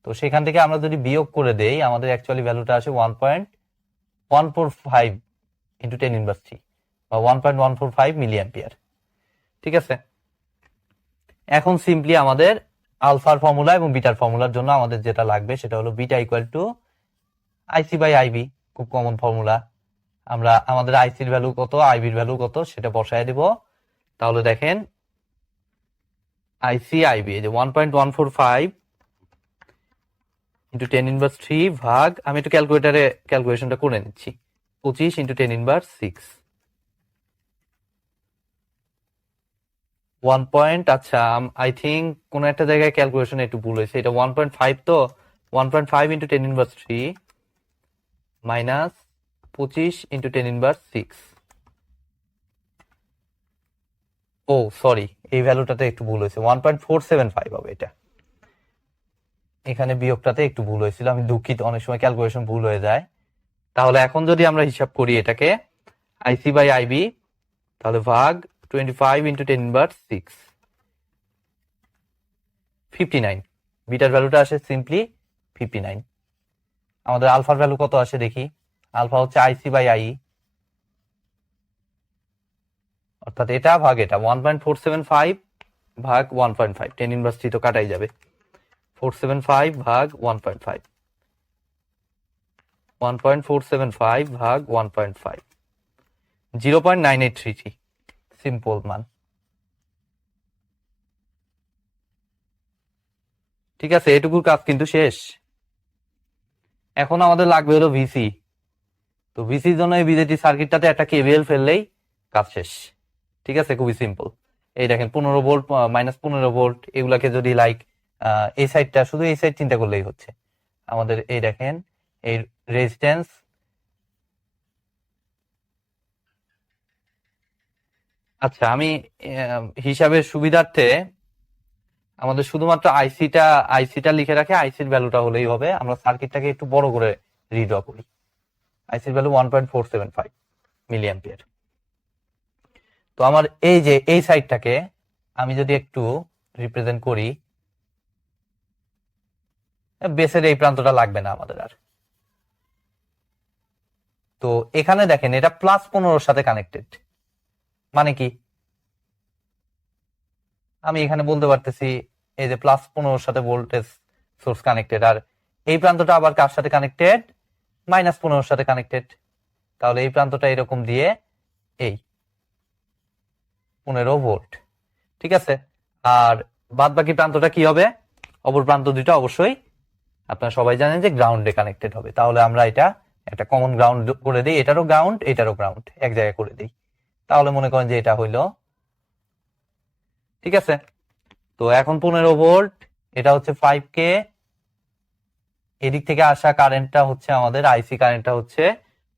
তো সেখান থেকে আমরা যদি বিয়োগ করে দেই, আমাদের অ্যাকচুয়ালি ভ্যালুটা আসে 1.145 ইন্টু 10 ইনভার্স 3 বা 1.145 মিলি অ্যাম্পিয়ার। ঠিক আছে, এখন সিম্পলি আমাদের আলফার ফর্মুলা এবং বিটার ফর্মুলার জন্য আমাদের যেটা লাগবে সেটা হলো beta equal to IC by IB, খুব কমন ফর্মুলা। আমরা আমাদের আইসির ভ্যালু কত, আইবির ভ্যালু কত সেটা বসায় দিব। তাহলে দেখেন আইসি আইবি যে 1.145 ইন্টু 10 ইনভার্স 3 ভাগ, আমি একটু ক্যালকুলেটারে ক্যালকুলেশনটা করে নিচ্ছি, 25 ইন্টু 10 ইনভার্স 6 1 পয়েন্ট, আচ্ছা আই থিঙ্ক কোন একটা জায়গায় ক্যালকুলেশন একটু ভুল হয়েছে, এটা 1.5, তো 1.5 into 10 inverse 3 minus 25 into 10 inverse 6। ও সরি, এই ভ্যালুটাতে একটু ভুল হয়েছে, 1.475 হবে এটা, এখানে বিয়োগটাতে একটু ভুল হয়েছিল, আমি দুঃখিত, অনেক সময় ক্যালকুলেশন ভুল হয়ে যায়। তাহলে এখন যদি আমরা হিসাব করি এটাকে আইসি বাই আইবি, তাহলে ভাগ 25 ইন্টু 10 ইনভার্স 6 59, বিটার ভ্যালুটা আসে সিম্পলি 59। আমাদের আলফার ভ্যালু কত আসে দেখি, আলফা হচ্ছে আইসি বাই আই, অর্থাৎ এটা ভাগ এটা 1.475 ভাগ 1.5, 10 ইনভার্স 3 তো কাটাই যাবে, 475 ভাগ 1.5, 1.475 ভাগ 1.5, 0.9833, সিম্পল মান। ঠিক আছে, এটুকুর কাজ কিন্তু শেষ। এখন আমাদের লাগবে হলো ভিসি। তো ভিসির জন্য এই বিজেটি সার্কিটটাতে একটা কেবিএল ফেললেই কাজ শেষ। ঠিক আছে, খুবই সিম্পল। এই দেখেন 15 ভোল্ট মাইনাস 15 ভোল্ট, এগুলাকে যদি লাইক এই সাইডটা, শুধু এই সাইড চিন্তা করলেই হচ্ছে, আমাদের এই দেখেন এই রেজিস্ট্যান্স, আচ্ছা আমি হিসাবের সুবিধার্থে আমাদের শুধুমাত্র আইসিটা লিখে রাখে, আইসির ভ্যালুটা হলেই হবে। আমরা সার্কিটটাকে একটু বড় করে রিড্র করি। আইসির ভ্যালু 1.475 মিলি অ্যাম্পিয়ার। তো আমার এই যে এই সাইডটাকে আমি যদি একটু রিপ্রেজেন্ট করি, বেসের এই প্রান্তটা লাগবে না আমাদের আর। তো এখানে দেখেন এটা +15 সাথে কানেক্টেড, মানে কি আমি এখানে বলতে পারতেছি এই যে +15 সাথে ভোল্টেজ সোর্স কানেক্টেড, আর এই প্রান্তটা আবার কার সাথে কানেক্টেড, -15 সাথে কানেক্টেড। তাহলে এই প্রান্তটা এরকম দিয়ে এই 15 ভোল্ট, ঠিক আছে। আর বাদ বাকি প্রান্তটা কি হবে, অপর প্রান্ত দুইটা অবশ্যই আপনারা সবাই জানেন যে গ্রাউন্ডে কানেক্টেড হবে। তাহলে আমরা এটা একটা কমন গ্রাউন্ড করে দিই, এটারও গ্রাউন্ড এটারও গ্রাউন্ড এক জায়গায় করে দিই। তাহলে মনে করেন যে এটা হইলো, ঠিক আছে। তো এখন 15 ভোল্ট, এটা হচ্ছে 5K, এদিক থেকে আসা কারেন্টটা হচ্ছে আমাদের আইসি কারেন্টটা হচ্ছে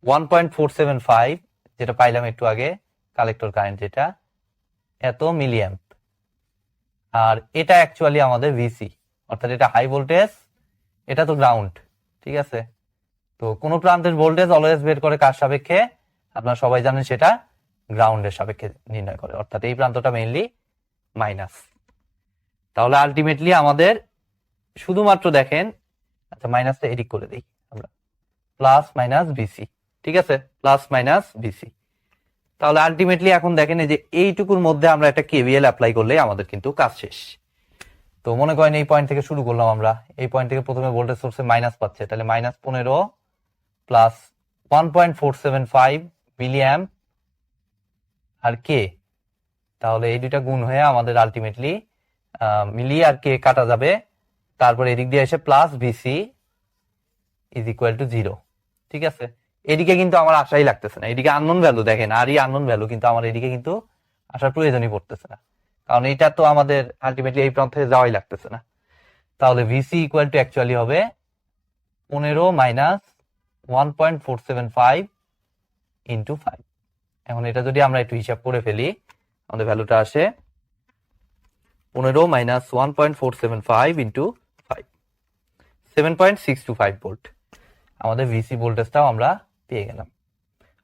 1.475, যেটা পাইলাম একটু আগে, কালেক্টর কারেন্ট যেটা এত মিলিঅ্যাম্প। আর এটা অ্যাকচুয়ালি আমাদের ভিসি, অর্থাৎ এটা হাই ভোল্টেজ, এটা তো গ্রাউন্ড, ঠিক আছে। তো কোন প্রান্তের ভোল্টেজ অলওয়েজ বের করে কার সাপেক্ষে, আপনারা সবাই জানেন সেটা গ্রাউন্ডের সাপেক্ষে নির্ণয় করে, অর্থাৎ এই প্রান্তটা মেইনলি মাইনাস। তাহলে আলটিমেটলি আমাদের শুধুমাত্র দেখেন, আচ্ছা মাইনাসটা এডিট করে দিই আমরা, প্লাস মাইনাস বিসি, ঠিক আছে, প্লাস মাইনাস বিসি। তাহলে আলটিমেটলি এখন দেখেন এই যে এইটুকুর মধ্যে আমরা একটা কেভিএল অ্যাপ্লাই করলে আমাদের কিন্তু কাজ শেষ। তো মনে করেন এই পয়েন্ট থেকে শুরু করলাম আমরা, এই পয়েন্ট থেকে প্রথমে ভোল্টেজ সোর্সে মাইনাস পাচ্ছে, তাহলে -15 প্লাস 1.475 মিলিঅ্যাম্প আর কে, তাহলে এই দুইটা গুণ হয়ে আমাদের আলটিমেটলি মিলি আর কে কাটা যাবে, তারপরে এদিক দিয়ে এসে plus VC is equal to 0, ঠিক আছে। এদিকে কিন্তু আমার আশাই লাগতেছে না, এদিকে আননোন ভ্যালু দেখেন, আর এই আননোন ভ্যালু কিন্তু আমার এদিকে কিন্তু আসার প্রয়োজনই পড়তেছে না, কারণ এটা তো আমাদের আলটিমেটলি এই প্রান্তে যাওয়াই লাগতেছে না। তাহলে ভিসি ইকুয়াল টু অ্যাকচুয়ালি হবে 15 মাইনাস 1.475 ইন্টু 5। এখন এটা যদি আমরা একটু হিসাব করে ফেলি, আমাদের ভ্যালুটা আসে 15 মাইনাস 1.475 ইন্টু 5, 7.625 ভোল্ট। আমাদের ভিসি ভোল্টেজটাও আমরা পেয়ে গেলাম।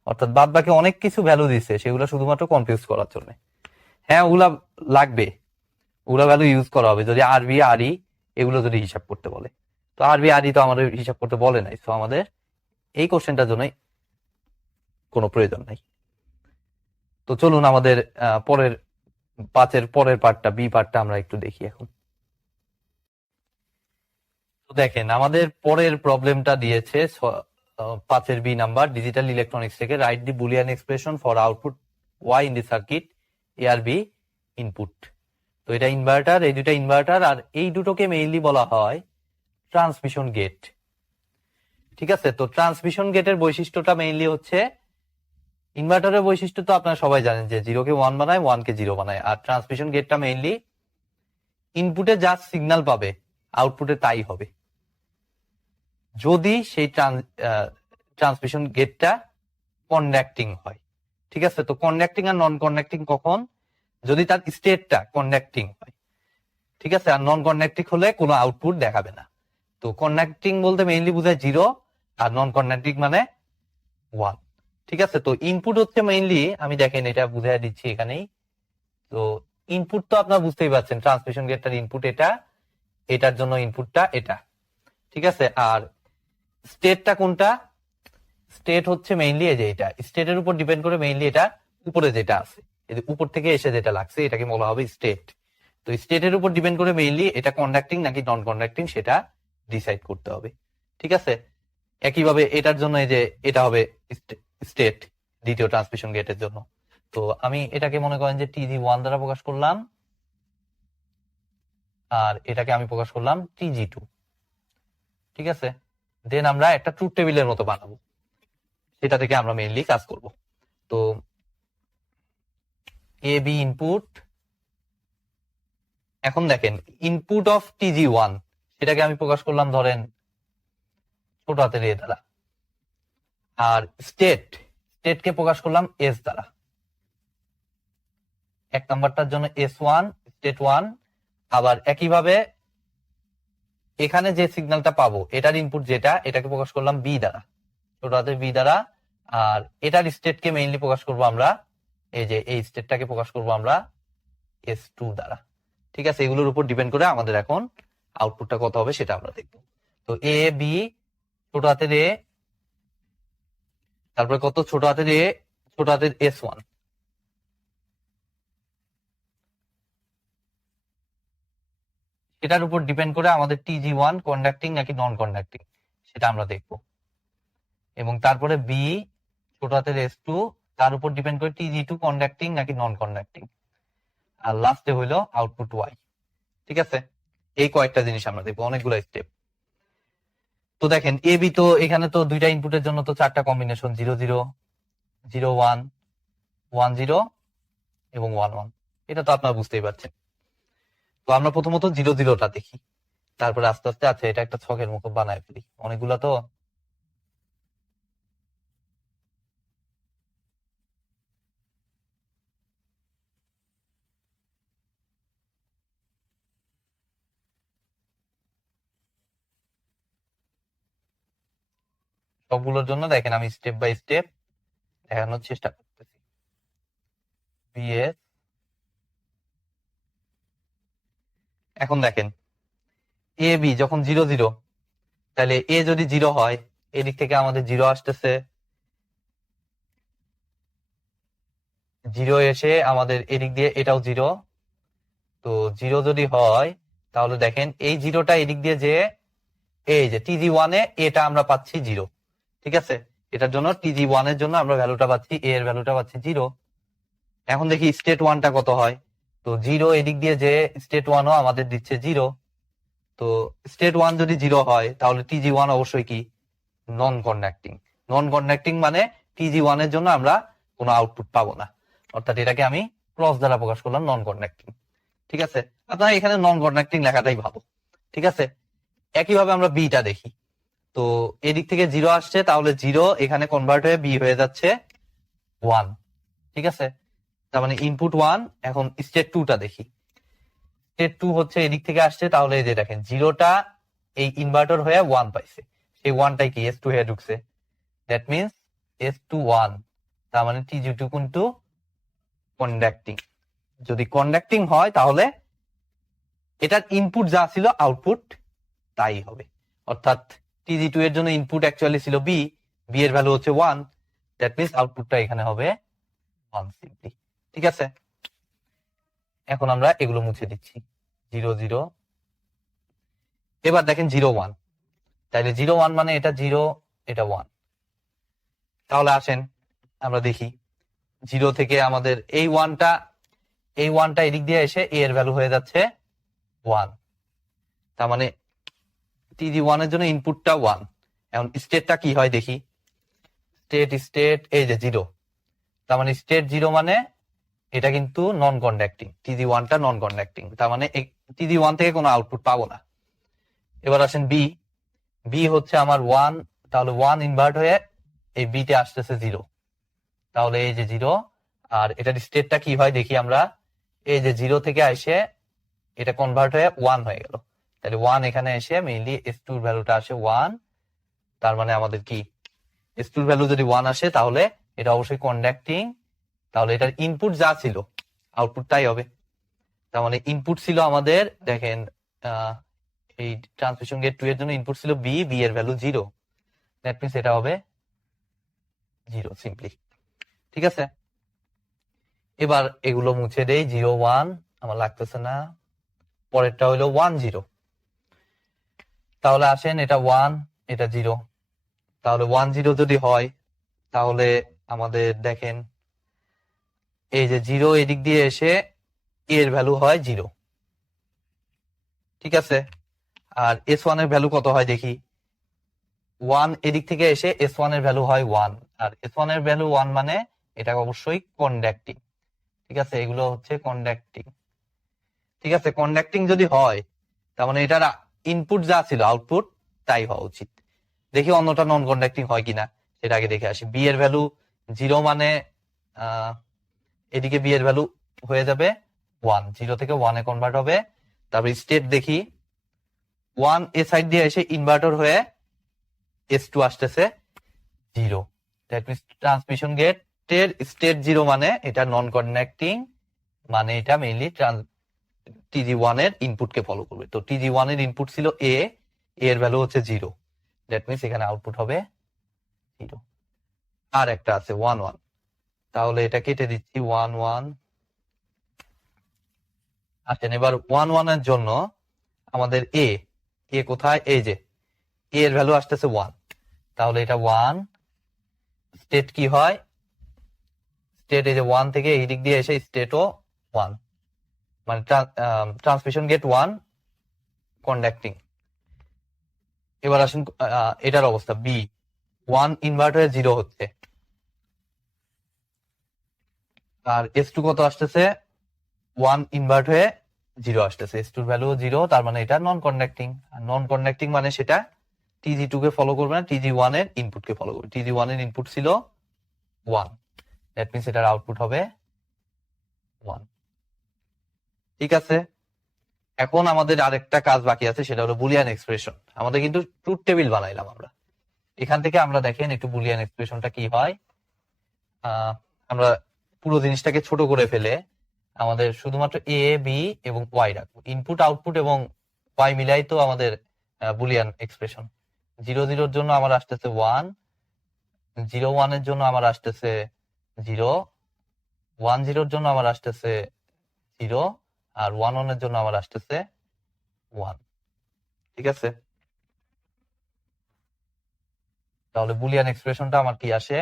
অর্থাৎ বাদ বাকি অনেক কিছু ভ্যালু দিচ্ছে, সেগুলো শুধুমাত্র কনফিউজ করার জন্য। হ্যাঁ ওগুলা লাগবে, ওগুলা ভ্যালু ইউজ করা হবে যদি আরবি আরই এগুলো যদি হিসাব করতে বলে। তো আরবি আরই তো আমাদের হিসাব করতে বলে নাই, তো আমাদের এই কোশ্চেনটার জন্য কোনো প্রয়োজন নাই। তো চলুন আমাদের পরের 5-এর পরের পার্টটা, বি পার্টটা আমরা একটু দেখি এখন। তো দেখেন আমাদের পরের প্রবলেমটা দিয়েছে 5-এর বি নাম্বার, ডিজিটাল ইলেকট্রনিক্স থেকে, write the Boolean expression for output Y in the circuit A আর বি ইনপুট। তো এটা ইনভার্টার, এই দুটা ইনভার্টার, আর এই দুটোকে মেইনলি বলা হয় ট্রান্সমিশন গেট, ঠিক আছে। তো ট্রান্সমিশন গেটের বৈশিষ্ট্যটা মেইনলি হচ্ছে, ইনভার্টারের বৈশিষ্ট্য তো আপনারা সবাই জানেন যে 0-কে 1 বানায়, 1-কে 0 বানায়, আর ট্রান্সমিশন গেটটা মেইনলি ইনপুটে যা সিগন্যাল পাবে আউটপুটে তাই হবে, যদি সেই ট্রান্সমিশন গেটটা কন্ডাক্টিং হয়, ঠিক আছে। তো কন্ডাক্টিং আর নন কন্ডাক্টিং কখন, যদি তার স্টেটটা কন্ডাক্টিং হয়, ঠিক আছে, আর নন কন্ডাক্টিং হলে কোনো আউটপুট দেখাবে না। তো কন্ডাক্টিং বলতে মেইনলি বোঝায় 0, আর নন কন্ডাক্টিং মানে 1, ঠিক আছে। তো ইনপুট হচ্ছে মেইনলি, আমি দেখেন এটা বুঝাই দিচ্ছি এখানেই। তো ইনপুট তো আপনারা বুঝতেই পারছেন, ট্রান্সমিশন গেটটার ইনপুট এটা, এটার জন্য ইনপুটটা এটা, ঠিক আছে। আর স্টেটটা কোনটা, স্টেট হচ্ছে মেইনলি এই যে এটা, স্টেটের উপর ডিপেন্ড করে মেইনলি এটা উপরে যেটা আছে, এই যে উপর থেকে এসে যেটা লাগছে এটাকে বলা হবে স্টেট। তো স্টেটের উপর ডিপেন্ড করে মেইনলি এটা কন্ডাক্টিং নাকি নন কন্ডাক্টিং সেটা ডিসাইড করতে হবে, ঠিক আছে। একইভাবে এটার জন্য এই যে এটা হবে স্টেট দ্বিতীয় ট্রান্সমিশন গেটের জন্য। তো আমি এটাকে মনে করেন যে TG1 দ্বারা প্রকাশ করলাম, আর এটাকে আমি প্রকাশ করলাম TG2, ঠিক আছে। দেন আমরা একটা ট্রুথ টেবিলের মতো বানাবো, সেটা থেকে আমরা মেইনলি কাজ করব। তো এ বি ইনপুট, এখন দেখেন ইনপুট অফ TG1 সেটাকে আমি প্রকাশ করলাম ধরেন ছোট হাতের এ দ্বারা। আর স্টেটকে প্রকাশ করলাম এস দ্বারা। এক নাম্বারটার জন্য S1 স্টেট 1। আবার একইভাবে এখানে যে সিগন্যালটা পাবো এটার ইনপুট যেটা, এটাকে প্রকাশ করলাম বি দ্বারা, ছোট হাতের বি দ্বারা। আর এটার স্টেটকে মেইনলি প্রকাশ করব আমরা, এই যে এই স্টেটটাকে প্রকাশ করব আমরা S2 দ্বারা। ঠিক আছে, এগুলোর উপর ডিপেন্ড করে আমাদের এখন আউটপুটটা কত হবে সেটা আমরা দেখবো। তো এ বি ছোট হাতের এ, তারপরে কত ছোট হাতের এ ছোট হাতের S1। এটার উপর ডিপেন্ড করে আমাদের TG1 কন্ডাক্টিং নাকি নন কন্ডাক্টিং সেটা আমরা দেখব। এবং তারপরে বি ছোট হাতের S2, তার উপর ডিপেন্ড করে TG2 কন্ডাক্টিং নাকি নন কন্ডাক্টিং। আর লাস্টে হইলো আউটপুট ওয়াই। ঠিক আছে, এই কয়েকটা জিনিস আমরা দেখবো, অনেকগুলো স্টেপ। তো দেখেন এ বি, তো এখানে তো দুইটা ইনপুটের জন্য তো চারটা কম্বিনেশন, 0 0 0 1 1 0 এবং 1 1। এটা তো আপনারা বুঝতেই পারছেন। তো আমরা প্রথমত 0 0টা দেখি, তারপরে আস্তে আস্তে আছে এটা একটা ছকের মতো বানায় ফেলি, অনেকগুলা তো। সবগুলোর জন্য দেখেন আমি স্টেপ বাই স্টেপ দেখানোর চেষ্টা করতেছি। বিএস, এখন দেখেন এ বি যখন 0 0, তাহলে এ যদি 0 হয় এদিক থেকে আমাদের 0 আসতেছে, 0 এসে আমাদের এদিক দিয়ে এটাও 0। তো 0 যদি হয় তাহলে দেখেন এই 0টা এদিক দিয়ে যে এই যে TG1 এ এটা আমরা পাচ্ছি 0। ঠিক আছে, এটার জন্য TG1 এর জন্য আমরা ভ্যালুটা পাচ্ছি, এ এর ভ্যালুটা পাচ্ছি 0। এখন দেখি স্টেট 1টা কত হয়। তো 0 এদিক দিয়ে যে স্টেট 1ও আমাদের দিচ্ছে 0। তো স্টেট 1 যদি 0 হয় তাহলে TG1 অবশ্যই কি নন কন্ডাক্টিং। নন কন্ডাক্টিং মানে TG1 এর জন্য আমরা কোনো আউটপুট পাবো না, অর্থাৎ এটাকে আমি ক্রস দ্বারা প্রকাশ করলাম নন কন্ডাক্টিং। ঠিক আছে, আপনারা এখানে নন কন্ডাক্টিং লেখাটাই ভালো। ঠিক আছে, একইভাবে আমরা বিটা দেখি। তো এদিক থেকে 0 আসছে, তাহলে 0 এখানে কনভার্ট হয়ে বি হয়ে যাচ্ছে 1। ঠিক আছে, তার মানে ইনপুট 1। এখন স্টেট 2টা দেখি। স্টেট 2 হচ্ছে এদিক থেকে আসছে, তাহলে এই যে দেখেন 0টা এই ইনভার্টার হয়ে 1 পাইছে, সেই 1টাই কি S2 হয়ে ঢুকছে। দ্যাট মিনস S2 1, তার মানে TG2 কিন্তু কন্ডাক্টিং। যদি কন্ডাক্টিং হয় তাহলে এটার ইনপুট যা ছিল আউটপুট তাই হবে, অর্থাৎ TG2 এর জন্য ইনপুট অ্যাকচুয়ালি ছিল বি, বি এর ভ্যালু হচ্ছে 1। দ্যাট মিনস আউটপুটটা এখানে হবে 1 সিম্পলি। ঠিক আছে, এখন আমরা এগুলো মুছে দিচ্ছি 0 0। এবার দেখেন 0 1, তাইলে 0 1 মানে এটা 0 এটা 1। তাহলে আসেন আমরা দেখি 0 থেকে আমাদের এই 1টা এদিক দিয়ে এসে এ এর ভ্যালু হয়ে যাচ্ছে 1। তার মানে TG1 এর জন্য ইনপুটটা 1। এখন স্টেটটা কি হয় দেখি। স্টেট এই যে 0, তার মানে স্টেট 0 মানে এটা কিন্তু নন কন্ডাক্টিং, TG1টা নন কন্ডাক্টিং, তার মানে TG1 থেকে কোনো আউটপুট পাবো না। এবার আসেন বি, বি হচ্ছে আমার 1, তাহলে 1 ইনভার্ট হয়ে এই বিতে আসতেছে 0, তাহলে এই যে 0। আর এটার স্টেটটা কি হয় দেখি আমরা, এই যে 0 থেকে এসে এটা কনভার্ট হয়ে 1 হয়ে গেল, তাহলে 1 এখানে এসে মেইনলি S2 এর ভ্যালুটা আসে 1। তার মানে আমাদের কি S2 এর ভ্যালু যদি 1 আসে তাহলে এটা অবশ্যই কন্ডাক্টিং, তাহলে এটার ইনপুট যা ছিল আউটপুট তাই হবে। তার মানে ইনপুট ছিল আমাদের দেখেন এই ট্রান্সমিশন গেট 2 এর জন্য ইনপুট ছিল বি, বি এর ভ্যালু 0। দ্যাট মিন্স এটা হবে 0 সিম্পলি। ঠিক আছে, এবার এগুলো মুছে দেই। 0 1 আমার লাগতেছে না, পরেরটা হলো 1 0। তাহলে আসেন এটা 1 এটা 0, তাহলে 1 0 যদি হয় তাহলে আমাদের দেখেন এই যে 0 এদিক দিয়ে এসে এর ভ্যালু হয় 0। ঠিক আছে, আর S1 এর ভ্যালু কত হয় দেখি। 1 এদিক থেকে এসে S1 এর ভ্যালু হয় 1, আর S1 এর ভ্যালু 1 মানে এটা অবশ্যই কন্ডাক্টিং। ঠিক আছে, এগুলো হচ্ছে কন্ডাক্টিং। ঠিক আছে, কন্ডাক্টিং যদি হয় তার মানে এটার ইনপুট যা ছিল আউটপুট তাই হওয়া উচিত। দেখি অন্যটা নন কন্ডাক্টিং হয় কিনা, সেটা আগে দেখে আসি। বি এর ভ্যালু 0 মানে এদিকে বি এর ভ্যালু হয়ে যাবে 1, 0 থেকে 1 এ কনভার্ট হবে। তারপর স্টেট দেখি, 1 এ সাইড দিয়ে এসে ইনভার্টার হয়ে S2 আসতেছে 0। দ্যাট মিনস ট্রান্সমিশন গেটের স্টেট 0 মানে এটা নন কন্ডাক্টিং, মানে এটা মেইনলি TG1 এর ইনপুটকে ফলো করবে। তো TG1 এর ইনপুট ছিল এ এর ভ্যালু হচ্ছে 0, দ্যাট মিনস এখানে আউটপুট হবে 0। আর একটা আছে 1 1, তাহলে এটা কেটে দিচ্ছি 1 1। আসেন এবার 1 1 এর জন্য আমাদের এ কোথায়, এই যে এ এর ভ্যালু আসতেছে 1, তাহলে এটা 1। স্টেট কি হয়, স্টেট এই যে 1 থেকে এই দিক দিয়ে এসে স্টেটও 1, মানে ট্রান্সমিশন গেট 1 কন্ডাক্টিং। এবার আসুন এটার অবস্থা বি, 1 ইনভার্ট হয়ে 0 হচ্ছে, আর S2 কত আসতেছে, 1 ইনভার্ট হয়ে 0 আসতেছে। S2 এর ভ্যালু 0, তার মানে এটা নন কন্ডাক্টিং। আর নন কন্ডাক্টিং মানে সেটা TG2 কে ফলো করবে না, TG1 এর ইনপুট কে ফলো করবে। TG1 এর ইনপুট ছিল 1, দ্যাট মিনস এটার আউটপুট হবে 1। ঠিক আছে, এখন আমাদের আরেকটা কাজ বাকি আছে, সেটা হলো বুলিয়ান এক্সপ্রেশন। আমাদের কিন্তু ট্রুথ টেবিল বানাইলাম আমরা, এখান থেকে আমরা দেখেন একটু বুলিয়ান এক্সপ্রেশনটা কি হয়। আমরা পুরো জিনিসটাকে ছোট করে ফেলে আমাদের শুধুমাত্র এ বি এবং ওয়াই রাখবো। ইনপুট আউটপুট এবং ওয়াই মিলাই তো আমাদের বুলিয়ান এক্সপ্রেশন। 0 0 এর জন্য আমার আসতেছে 1, 0 1 এর জন্য আমার আসতেছে 0, 1 0 এর জন্য আমার আসতেছে 0, আর 1 1 এর জন্য আমার আসতেছে 1। ঠিক আছে, তাহলে বুলিয়ান এক্সপ্রেশনটা আমার কি আসে,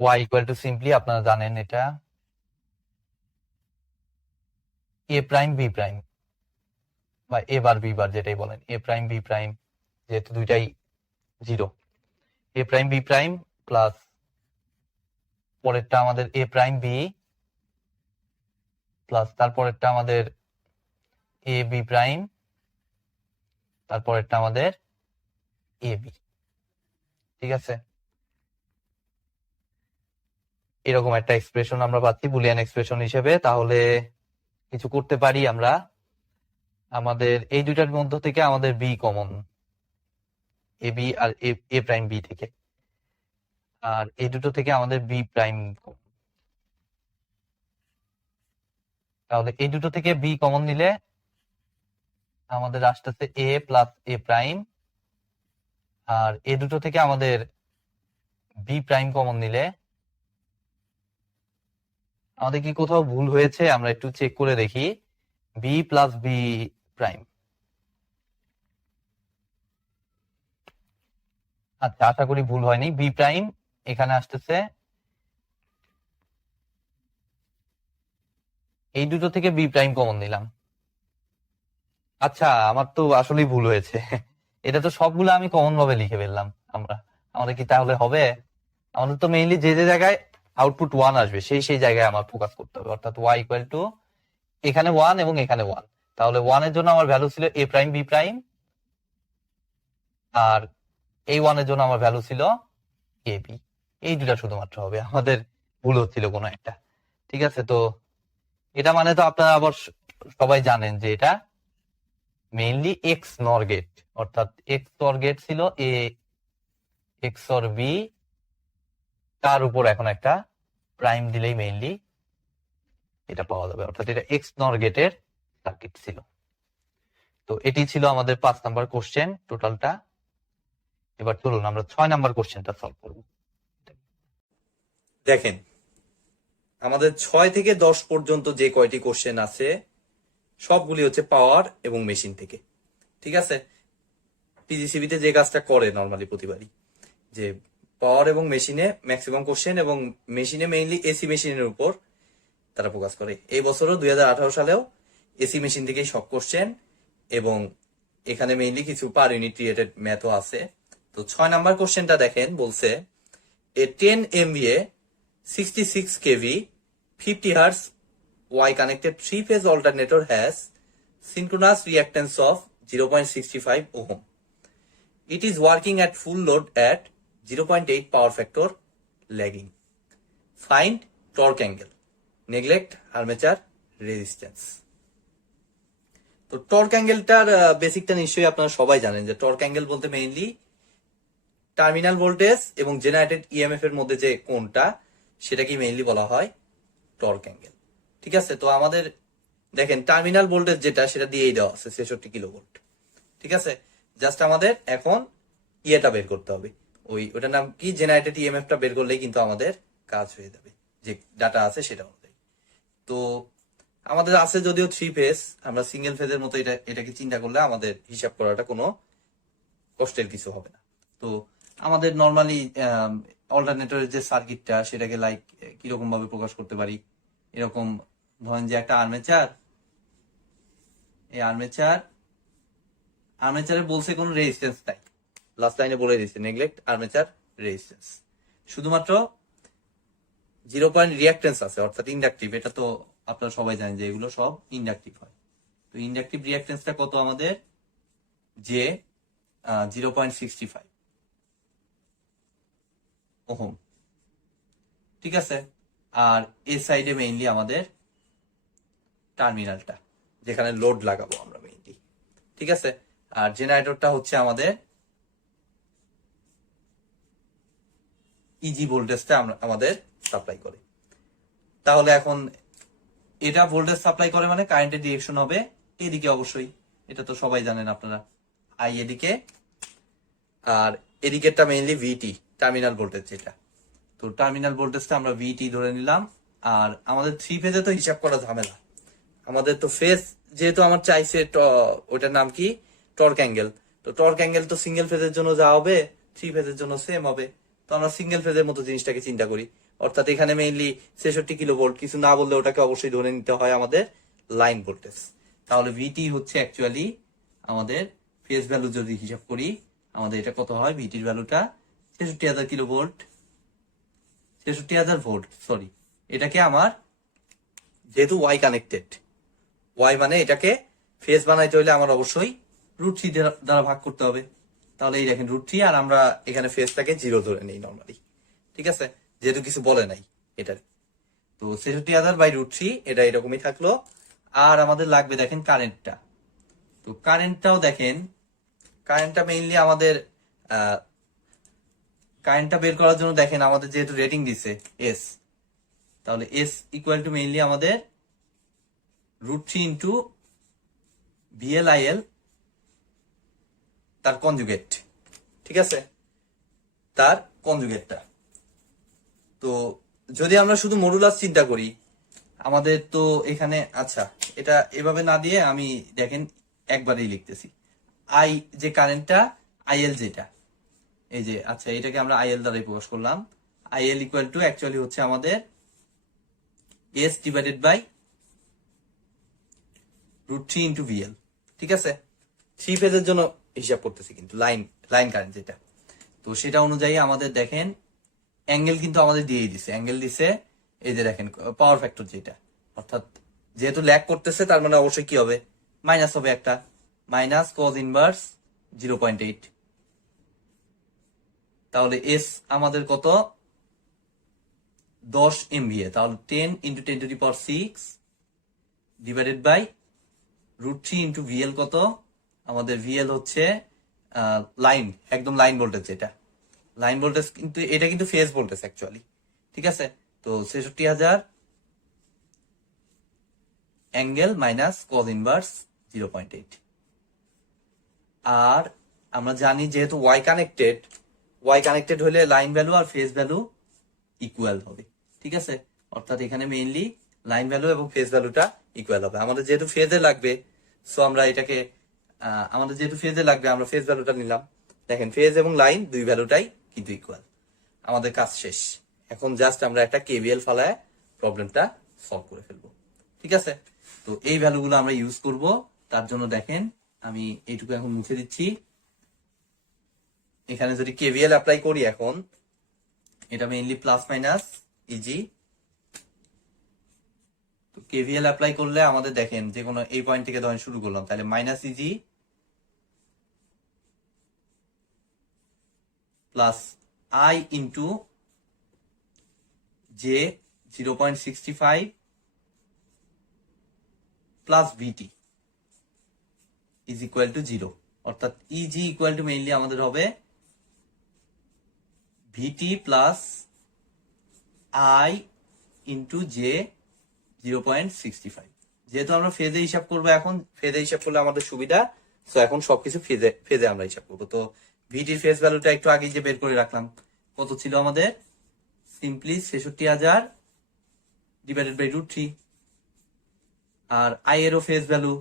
y ইকুয়াল টু সিম্পলি আপনারা জানেন এটা a প্রাইম b প্রাইম, বা a বার b বার যেটাই বলেন, a প্রাইম b প্রাইম, যেহেতু দুইটাই 0, a prime b prime plus পরেরটা আমাদের a প্রাইম b প্লাস তারপরেরটা আমাদের a b প্রাইম, তারপরেরটা আমাদের a b। ঠিক আছে, এরকম একটা এক্সপ্রেশন আমরা পাচ্ছি বুলিয়ান এক্সপ্রেশন হিসেবে। তাহলে কিছু করতে পারি আমরা, আমাদের এই দুইটার মধ্যে থেকে আমাদের B common, A B R A prime B থেকে, আর এই দুটো থেকে আমাদের বি প্রাইম কমন। তাহলে এই দুটো থেকে বি কমন নিলে আমাদের আসতেছে এ প্লাস এ প্রাইম, আর এই দুটো থেকে আমাদের বি প্রাইম কমন নিলে আমাদের কি কোথাও ভুল হয়েছে আমরা একটু চেক করে দেখি। বি প্লাস বি প্রাইম, আচ্ছা আশা করি ভুল হয়নি। বি প্রাইম এখানে আসতেছে, এই দুটো থেকে বি প্রাইম কমন নিলাম। আচ্ছা আমার তো আসলেই ভুল হয়েছে, এটা তো সবগুলো আমি কমন ভাবে লিখে ফেললাম আমরা। আমাদের কি তাহলে হবে, আমাদের তো মেইনলি যে যে জায়গায় আউটপুট 1 আসবে সেই সেই জায়গায় আমার ফোকাস করতে হবে, অর্থাৎ y ইকুয়াল টু এখানে 1 এবং এখানে 1। তাহলে 1 এর জন্য আমার ভ্যালু ছিল a প্রাইম b প্রাইম, আর এই 1 এর জন্য আমার ভ্যালু ছিল a b। এই দুটা শুধুমাত্র হবে, আমাদের ভুল হচ্ছিল কোনো একটা। ঠিক আছে, তো এটা মানে তো আপনারা আবার সবাই জানেন যে এটা মেইনলি এক্স নর গেট, অর্থাৎ এক্স নর গেট ছিল এ এক্স অর বি, তার উপর এখন একটা প্রাইম দিলেই মেইনলি এটা পাওয়া যাবে, অর্থাৎ এটা এক্স নর গেটের সার্কিট ছিল। তো এটি ছিল আমাদের 5 নাম্বার কোশ্চেন টোটালটা। এবার চলুন আমরা 6 নাম্বার কোশ্চেনটা সলভ করব। দেখেন আমাদের 6 থেকে 10 পর্যন্ত যে কয়টি কোশ্চেন আছে সবগুলি হচ্ছে পাওয়ার এবং মেশিন থেকে। ঠিক আছে, পিজিসিবি তে যে কাজটা করে নর্মালি প্রতিবারই, যে পাওয়ার এবং মেশিনে ম্যাক্সিমাম কোশ্চেন, এবং মেশিনে মেইনলি এসি মেশিনের উপর তারা ফোকাস করে। এই বছরও 2018 সালেও এসি মেশিন থেকেই সব কোশ্চেন, এবং এখানে মেইনলি কিছু পার ইউনিট রিলেটেড ম্যাথও আছে। তো 6 নাম্বার কোশ্চেনটা দেখেন, বলছে এ 10 MVA 66 kV 50 Hz Y connected 3-phase alternator has synchronous reactance of 0.65 ohm. It is working at full load at 0.8 power factor lagging. Find torque angle. Neglect armature resistance. তো torque অ্যাঙ্গেলটার বেসিকটা নিশ্চয়ই আপনারা সবাই জানেন যে টর্ক অ্যাঙ্গেল বলতে mainly terminal voltage এবং generated EMF এর মধ্যে যে কোণটা সেটাকে মেইনলি বলা হয় টর্ক অ্যাঙ্গেল। ঠিক আছে, তো আমাদের দেখেন টার্মিনাল ভোল্টেজ যেটা সেটা দিয়েই দেওয়া আছে 66 কিলোভোল্ট। ঠিক আছে, জাস্ট আমাদের এখন ইয়েটা বের করতে হবে, ওটার নাম কি, জেনারেটেড ইএমএফটা বের করলেই কিন্তু আমাদের কাজ হয়ে যাবে, যে ডাটা আছে সেটা অনুযায়ী। তো আমাদের আছে যদিও 3 ফেজ, আমরা সিঙ্গেল ফেজের মতো এটাকে চিন্তা করলে আমাদের হিসাব করাটা কোনো কষ্টের কিছু হবে না। তো আমাদের নর্মালি অল্টারনেটরের যে সার্কিটটা সেটাকে লাইক কিরকম ভাবে প্রকাশ করতে পারি, এরকম ধরেন যে একটা আর্মেচার, এই আর্মেচারে বলছে কোনো রেজিস্ট্যান্স নাই, লাস্ট লাইনে বলে দিচ্ছে নেগলেক্ট আর্মেচার রেজিস্ট্যান্স, শুধুমাত্র 0 পয়েন্ট রিঅ্যাক্টেন্স আছে অর্থাৎ ইন্ডাকটিভ। এটা তো আপনারা সবাই জানেন যে এগুলো সব ইন্ডাকটিভ হয়। তো ইন্ডাকটিভ রিঅ্যাক্টেন্সটা কত আমাদের, যে 0.65 ওহম। ঠিক আছে, আর এই সাইডে মেইনলি আমাদের টার্মিনালটা যেখানে লোড লাগাবো আমরা মেইনলি। ঠিক আছে, আর জেনারেটরটা হচ্ছে আমাদের ইজি ভোল্টেজটা আমাদের সাপ্লাই করে। তাহলে এখন এটা ভোল্টেজ সাপ্লাই করে মানে কারেন্টের ডিরেকশন হবে এদিকে, অবশ্যই এটা তো সবাই জানেন আপনারা, আই এদিকে, আর এদিকেরটা মেইনলি ভিটি টার্মিনাল ভোল্টেজ যেটা। তো টার্মিনাল ভোল্টেজটা আমরা ভিটি ধরে নিলাম। আর আমাদের 3 ফেজে তো হিসাব করা ঝামেলা, আমাদের তো ফেজ যেহেতু আমার চাইছে ওটার নাম কি, টর্ক অ্যাঙ্গেল। তো টর্ক অ্যাঙ্গেল তো সিঙ্গেল ফেজের জন্য যা হবে 3 ফেজের জন্য সেম হবে। তো আমরা সিঙ্গেল ফেজের মতো জিনিসটাকে চিন্তা করি, অর্থাৎ এখানে মেইনলি 66 কিলোভোল্ট, কিছু না বললে ওটাকে অবশ্যই ধরে নিতে হয় আমাদের লাইন ভোল্টেজ। তাহলে ভিটি হচ্ছে অ্যাকচুয়ালি আমাদের ফেজ ভ্যালু যদি হিসাব করি আমাদের এটা কত হয়, ভিটির ভ্যালুটা 66,000 কিলোভোল্ট, 66,000 ভোল্ট, সরি। এটাকে আমার যেহেতু ওয়াই কানেক্টেড, ওয়াই মানে এটাকে ফেজ বানাইতে হলে আমার অবশ্যই √3 দ্বারা ভাগ করতে হবে। তাহলে এই দেখেন √3, আর আমরা এখানে ফেজটাকে 0 ধরে নিই নর্মালি। ঠিক আছে, যেহেতু কিছু বলে নাই এটার। তো 66,000/√3 এটা এরকমই থাকলো। আর আমাদের লাগবে দেখেন কারেন্টটা। তো কারেন্টটাও দেখেন, কারেন্টটা মেইনলি আমাদের কারেন্টটা বের করার জন্য দেখেন আমাদের যেহেতু রেটিং দিছে এস, তাহলে এস ইকুয়াল টু মেইনলি আমাদের √3 ইন্টু VLIL তার কনজুগেট। ঠিক আছে, তার কনজুগেটটা। তো যদি আমরা শুধু মডুলাস চিন্তা করি আমাদের তো এখানে, আচ্ছা এটা এভাবে না দিয়ে আমি দেখেন একবারেই লিখতেছি, আই যে কারেন্টটা, আইএল যেটা, এই যে, আচ্ছা এটাকে আমরা আইএল দ্বারাই প্রকাশ করলাম। আইএল ইকুয়াল টু অ্যাকচুয়ালি হচ্ছে আমাদের S divided by √3 into VL। ঠিক আছে, 3 ফেজের জন্য হিসাব করতেছি কিন্তু লাইন কারেন্ট যেটা। তো সেটা অনুযায়ী আমাদের দেখেন অ্যাঙ্গেল কিন্তু আমাদের দিয়েই দিছে, অ্যাঙ্গেল দিছে এই যে দেখেন পাওয়ার ফ্যাক্টর যেটা, অর্থাৎ যেহেতু ল্যাগ করতেছে তার মানে অবশ্যই কি হবে, মাইনাস হবে একটা, মাইনাস কজ ইনভার্স 0.8। তাহলে এস আমাদের কত, 10 MVA, তাহলে 10 into 10⁶ divided by √3 into VL কত, আমাদের VL হচ্ছে লাইন, একদম লাইন ভোল্টেজ যেটা, লাইন ভোল্টেজ কিন্তু এটা কিন্তু ফেজ ভোল্টেজ অ্যাকচুয়ালি। ঠিক আছে, তো 66,000 অ্যাঙ্গেল মাইনাস কজ ইনভার্স 0.8। আর আমরা জানি যেহেতু ওয়াই কানেক্টেড হলে লাইন ভ্যালু আর ফেজ ভ্যালু ইকুয়াল হবে। ঠিক আছে, অর্থাৎ এখানে মেইনলি লাইন ভ্যালু এবং ফেজ ভ্যালুটা ইকুয়াল হবে। আমাদের যেহেতু ফেজে লাগবে, সো আমরা এটাকে আমাদের যেহেতু ফেজে লাগবে আমরা ফেজ ভ্যালুটা নিলাম। দেখেন ফেজ এবং লাইন দুই ভ্যালুটাই কিন্তু ইকুয়াল। আমাদের কাজ শেষ, এখন জাস্ট আমরা একটা কেভিএল ফালায় প্রবলেমটা সলভ করে ফেলবো। ঠিক আছে, তো এই ভ্যালুগুলো আমরা ইউজ করব। তার জন্য দেখেন আমি এইটুকু এখন মুছে দিচ্ছি। এখানে যদি কেভিএল অ্যাপ্লাই করি এখন, এটা মেইনলি প্লাস মাইনাস ইজি। তো কেভিএল অ্যাপ্লাই করলে আমাদের দেখেন যে কোনো এই পয়েন্ট থেকে ধরেন শুরু করলাম, তাহলে minus EG plus I into J 0.65 plus VT is equal to 0, অর্থাৎ ইজি ইকুয়াল টু মেইনলি আমাদের হবে VT plus I into J 0.65। যেহেতু আমরা ফেজে হিসাব করবো, এখন ফেজে হিসাব করলে আমাদের সুবিধা, তো এখন সবকিছু ফেজে ফেজে আমরা হিসাব করবো। তো ভিটির ফেজ ভ্যালুটা একটু আগে যে বের করে রাখলাম, কত ছিল আমাদের? Simply 66,000 divided by √3। আর আই এরও ফেজ ভ্যালু,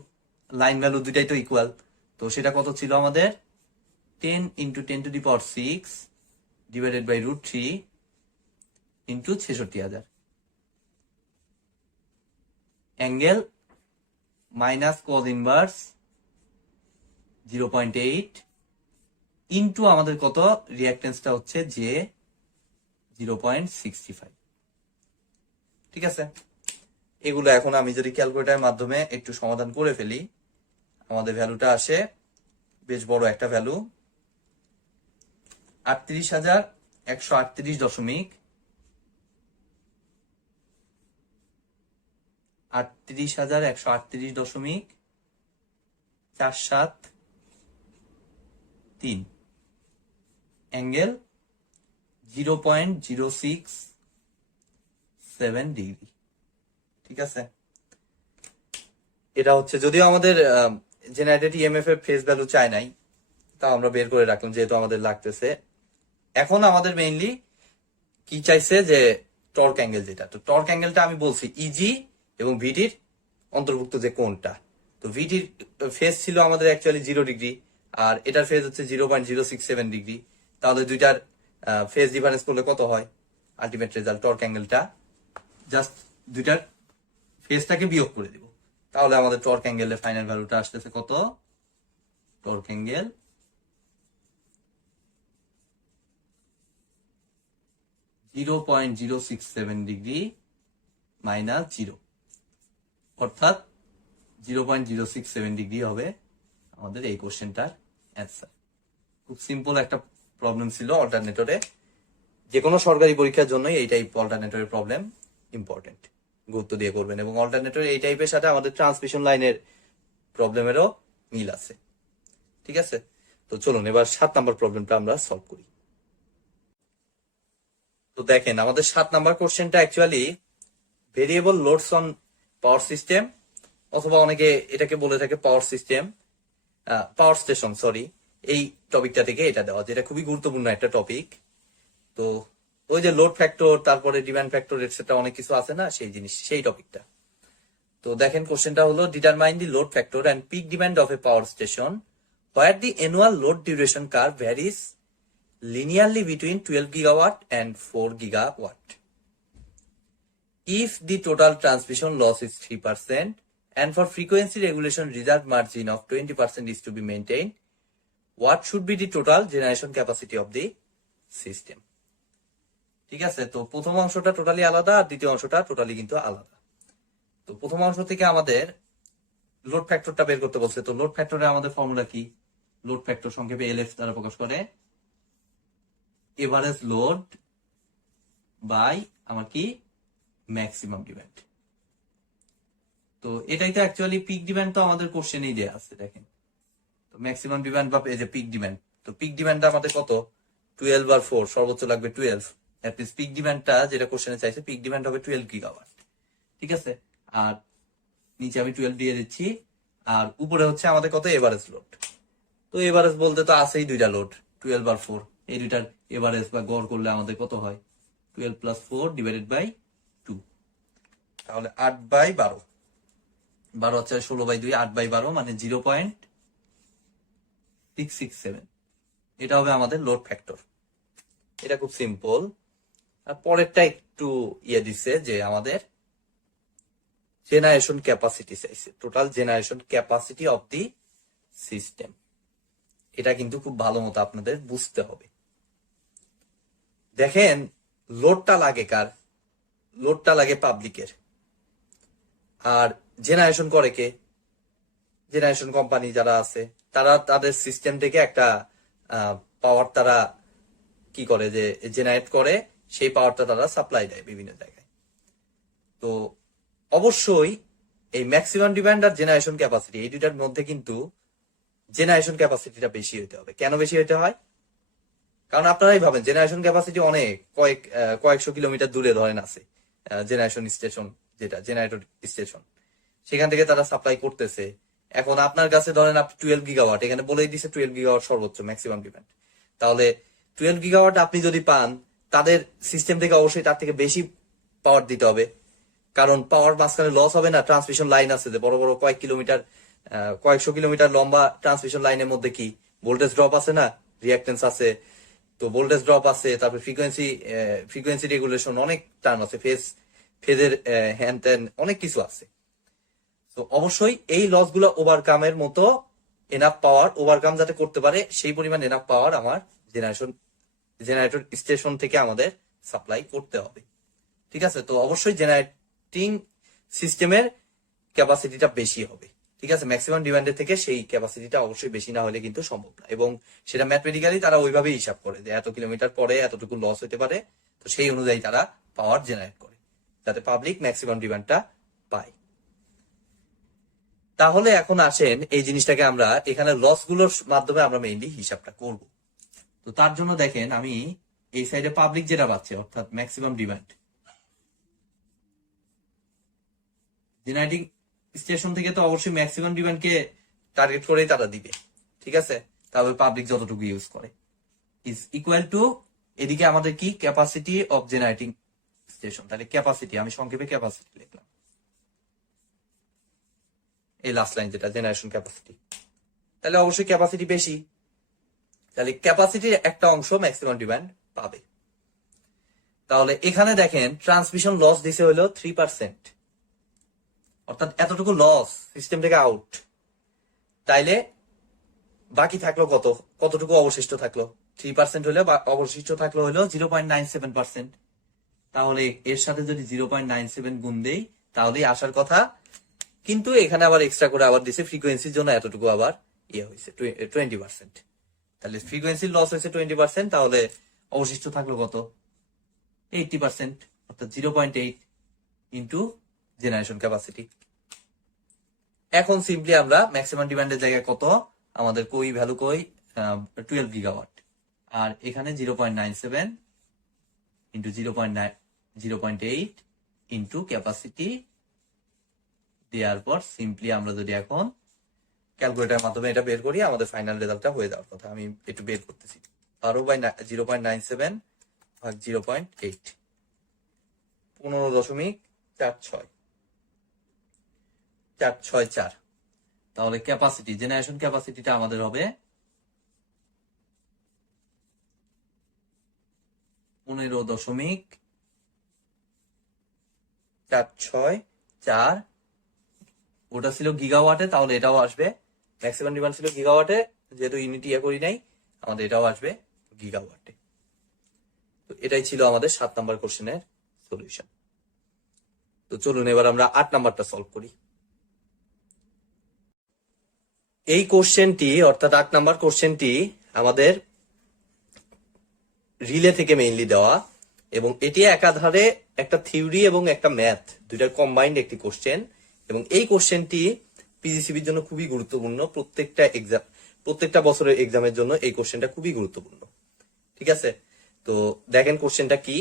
লাইন ভ্যালু দুইটাই তো ইকুয়াল, তো সেটা কত ছিল আমাদের? 10 into 10⁶ divided by √3 into 66,000। Angle minus cos inverse 0.8 into আমাদের কত? রিঅ্যাকটেন্সটা হচ্ছে যে 0.65। ঠিক আছে, এগুলো এখন আমি যদি ক্যালকুলেটারের মাধ্যমে একটু সমাধান করে ফেলি, আমাদের ভ্যালুটা আসে বেশ বড় একটা ভ্যালু, 38,138 দশমিক 473, অ্যাঙ্গেল 0.067 ডিগ্রি। ঠিক আছে, এটা হচ্ছে, যদিও আমাদের জেনারেটেড ইএমএফ এর ফেজ ভ্যালু চাই নাই, তাও আমরা বের করে রাখলাম যেহেতু আমাদের লাগতেছে। এখন আমাদের মেইনলি কি চাইছে, যে টর্ক অ্যাঙ্গেল যেটা, তো টর্ক অ্যাঙ্গেলটা আমি বলছি ইজি এবং ভিটির অন্তর্ভুক্ত যে কোণটা। তো ভিটির ফেজ ছিল আমাদের অ্যাকচুয়ালি 0 ডিগ্রি, আর এটার ফেজ হচ্ছে 0.067 ডিগ্রি। তাহলে দুইটার ফেজ ডিফারেন্স করলে কত হয় আলটিমেট রেজাল্ট? টর্ক অ্যাঙ্গেলটা জাস্ট দুইটার ফেজটাকে বিয়োগ করে দিব, তাহলে আমাদের টর্ক অ্যাঙ্গেলের ফাইনাল ভ্যালুটা আসতেছে কত? টর্ক অ্যাঙ্গেল 0.067 ডিগ্রি মাইনাস 0, অর্থাৎ 0.067 ডিগ্রি হবে আমাদের এই কোশ্চেনটার অ্যান্সার। খুব সিম্পল একটা প্রবলেম ছিল অল্টারনেটরে। যে কোনো সরকারি পরীক্ষার জন্যই এই টাইপ অল্টারনেটরের প্রবলেম ইম্পর্টেন্ট, গুরুত্ব দিয়ে করবেন। এবং অল্টারনেটর এই টাইপের সাথে আমাদের ট্রান্সমিশন লাইনের প্রবলেমেরও মিল আছে। ঠিক আছে, তো চলুন এবার 7 নাম্বার প্রবলেমটা আমরা সলভ করি। তো দেখেন, আমাদের 7 নাম্বার কোশ্চেনটা actually variable loads on power system, অথবা অনেকে এটাকে বলে থাকে power system, power station, sorry, এই টপিকটা থেকে এটা দেওয়া, যেটা খুবই গুরুত্বপূর্ণ একটা টপিক। তো ওই যে লোড ফ্যাক্টর, তারপরে ডিমান্ড ফ্যাক্টর, এটসেট্রা অনেক কিছু আছে না, সেই জিনিস, সেই টপিকটা। তো দেখেন, কোশ্চেনটা হলো determine the load factor and peak demand of a power station where the annual load duration curve varies linearly between 12 gigawatt and 4 gigawatt. If the total transmission loss is 3% and for frequency regulation reserve margin of 20% is to be maintained, what should be the total generation capacity of the system? ঠিক আছে, তো প্রথম অংশটা totally আলাদা আর দ্বিতীয় অংশটা totally কিন্তু আলাদা। তো প্রথম অংশ থেকে আমাদের লোড ফ্যাক্টরটা বের করতে বলছে। তো লোড ফ্যাক্টরে আমাদের ফর্মুলা কি? লোড ফ্যাক্টর সংক্ষেপে এলএফ দ্বারা প্রকাশ করে এভারেজ লোড বাই আমার কি ম্যাক্সিমাম ডিমান্ড। তো এটাই তো অ্যাকচুয়ালি পিক ডিমান্ড তো আমাদের কোশ্চেনেই দেয়া আছে, দেখেন। তো ম্যাক্সিমাম ডিমান্ড বা এই যে পিক ডিমান্ড, তো পিক ডিমান্ডটা আমাদের কত? 12 আর 4, সর্বোচ্চ লাগবে 12। অ্যাট লিস্ট পিক ডিমান্ডটা যেটা কোশ্চেনে চাইছে, পিক ডিমান্ড হবে 12 গিগাওয়াট। ঠিক আছে, আর নিচে আমি 12 দিয়ে দিচ্ছি, আর উপরে হচ্ছে আমাদের কত? Average load. তো এভারেজ বলতে তো আছেই দুইটা লোড, 12 আর 4, এই দুইটার এভারেজ বা গড় করলে আমাদের কত হয়? 12 + 4 ডিভাইডেড বাই 2, তাহলে 8/12, 12 হচ্ছে 16/2, 8/12 মানে 0.667। এটা হবে আমাদের লোড ফ্যাক্টর। এটা খুব সিম্পল। আর পরেরটা একটু ইয়ে দিচ্ছে, যে আমাদের জেনারেশন ক্যাপাসিটি চাইছে, total generation capacity of the system. এটা কিন্তু খুব ভালো মতো আপনাদের বুঝতে হবে। দেখেন, লোডটা লাগে কার? লোডটা লাগে পাবলিকের। আর জেনারেশন করে কে? জেনারেশন কোম্পানি যারা আছে, তারা তাদের সিস্টেম থেকে একটা পাওয়ার তারা কি করে যে জেনারেট করে, সেই পাওয়ারটা তারা সাপ্লাই দেয় বিভিন্ন জায়গায়। তো অবশ্যই এই ম্যাক্সিমাম ডিমান্ড আর জেনারেশন ক্যাপাসিটি এই দুটার মধ্যে কিন্তু জেনারেশন ক্যাপাসিটিটা বেশি হতে হবে। কেন বেশি হতে হয়? কারণ আপনারাই ভাবেন জেনারেশন ক্যাপাসিটি অনেক কয়েকশো কিলোমিটার দূরে ধরেন আছে জেনারেশন স্টেশন, যেটা জেনারেটর স্টেশন, সেখান থেকে তারা সাপ্লাই করতেছে। এখন আপনার কাছে ধরেন আপনি 12 গিগাওয়াট, এখানে বলেই দিছে 12 গিগাওয়াট সর্বোচ্চ ম্যাক্সিমাম ডিমান্ড। তাহলে 12 গিগাওয়াট আপনি যদি পান, তাদের সিস্টেম থেকে অবশ্যই তার থেকে বেশি পাওয়ার দিতে হবে, কারণ পাওয়ার মাঝখানে লস হবে না। ট্রান্সমিশন লাইন আছে যে বড় বড় কয়েকশো কিলোমিটার লম্বা ট্রান্সমিশন লাইনের মধ্যে কি ভোল্টেজ ড্রপ আছে না, রিঅ্যাক্টেন্স আছে, তো ভোল্টেজ ড্রপ আছে, তারপর ফ্রিকোয়েন্সি রেগুলেশন, অনেক টার্ম আছে, ফেজের হ্যান ত্যান অনেক কিছু আছে। তো অবশ্যই এই লস গুলো ওভারকামের মতো এনাফ পাওয়ার ওভারকাম যাতে করতে পারে, সেই পরিমাণ এনাফ পাওয়ার আমার জেনারেটর স্টেশন থেকে আমাদের সাপ্লাই করতে হবে। ঠিক আছে, তো অবশ্যই জেনারেটিং সিস্টেমের ক্যাপাসিটিটা বেশি হবে। ঠিক আছে, ম্যাক্সিমাম ডিমান্ডের থেকে সেই ক্যাপাসিটিটা অবশ্যই বেশি না হলে কিন্তু সম্ভব না, এবং সেটা ম্যাথমেটিক্যালি তারা ওইভাবেই হিসাব করে যে এত কিলোমিটার পরে এতটুকু লস হতে পারে, তো সেই অনুযায়ী তারা পাওয়ার জেনারেট করে যাতে পাবলিক ম্যাক্সিমাম ডিমান্ডটা পায়। তাহলে এখন আসেন এই জিনিসটাকে আমরা এখানে লস গুলোর মাধ্যমে আমরা মেইনলি হিসাবটা করব। তো তার জন্য দেখেন আমি এই সাইডে পাবলিক যেটা পাচ্ছে অর্থাৎ ম্যাক্সিমাম ডিমান্ড, জেনারেটিং স্টেশন থেকে তো অবশ্যই ম্যাক্সিমাম ডিমান্ডকে টার্গেট করেই তারা দিবে। ঠিক আছে, তাহলে পাবলিক যতটুকু ইউজ করে ইজ ইকুয়াল টু, এদিকে আমাদের কি ক্যাপাসিটি অফ জেনারেটিং স্টেশন, তাহলে ক্যাপাসিটি আমি সংক্ষেপে ক্যাপাসিটি লিখলাম, এই লাস্ট লাইন যেটা জেনারেশন ক্যাপাসিটি, তাহলে অবশ্যই ক্যাপাসিটি বেশি, তাহলে ক্যাপাসিটির একটা অংশ ম্যাক্সিমাম ডিমান্ড পাবে। তাহলে এখানে দেখেন ট্রান্সমিশন লস দিছে হলো 3%, অর্থাৎ এতটুকু লস সিস্টেম থেকে আউট। তাইলে বাকি থাকলো কতটুকু অবশিষ্ট থাকলো? 3% হলে অবশিষ্ট থাকলো হলো 0.97%। তাহলে এর সাথে যদি 0.97 গুণ দেই তাহলেই আসার কথা, কিন্তু এখানে আবার এক্সট্রা করে আবার দিছে ফ্রিকোয়েন্সির জন্য এতটুকু আবার হয়েছে 20%। তাহলে ফ্রিকোয়েন্সির লস হয়েছে 20%, তাহলে অবশিষ্ট থাকলো কত? 80%, অর্থাৎ 0.8 ইন্টু জেনারেশন ক্যাপাসিটি। এখন সিম্পলি আমরা ম্যাক্সিমাম ডিমান্ডের জায়গায় কত আমাদের ভ্যালু 12 গিগাওয়াট, আর এখানে 0.97 ইন্টু 0.8 ইন্টু ক্যাপাসিটি দেওয়ার পর সিম্পলি আমরা যদি এখন ক্যালকুলেটারের মাধ্যমে এটা বের করি, আমাদের ফাইনাল রেজাল্টটা হয়ে যাওয়ার কথা। আমি একটু বের করতেছি, 12/0.97 ভাগ 0.8, 15.464। তাহলে ক্যাপাসিটি, জেনারেশন ক্যাপাসিটিটা আমাদের হবে 15.464। ওটা ছিল গিগাওয়াটে, তাহলে এটাও আসবে। ম্যাক্সিমাম ডিমান্ড ছিল গিগাওয়াটে, যেহেতু ইউনিট করি নাই, আমাদের এটাও আসবে গিগাওয়াটে। তো এটাই ছিল আমাদের 7 নাম্বার কোশ্চেনের সলিউশন। তো চলুন এবার আমরা 8 নাম্বারটা সলভ করি। এই কোশ্চেনটি অর্থাৎ 8 নাম্বার কোশ্চেনটি আমাদের রিলে থেকে মেইনলি দেওয়া, এবং এটি একাধারে একটা থিওরি এবং একটা ম্যাথ দুইটার কম্বাইন্ড একটি কোশ্চেন, এবং এই কোশ্চেনটি পিজিসিবির জন্য খুবই গুরুত্বপূর্ণ। প্রত্যেকটা বছরের এক্সামের জন্য এই কোশ্চেনটা খুবই গুরুত্বপূর্ণ। ঠিক আছে, তো দেখেন কোশ্চেনটা কি।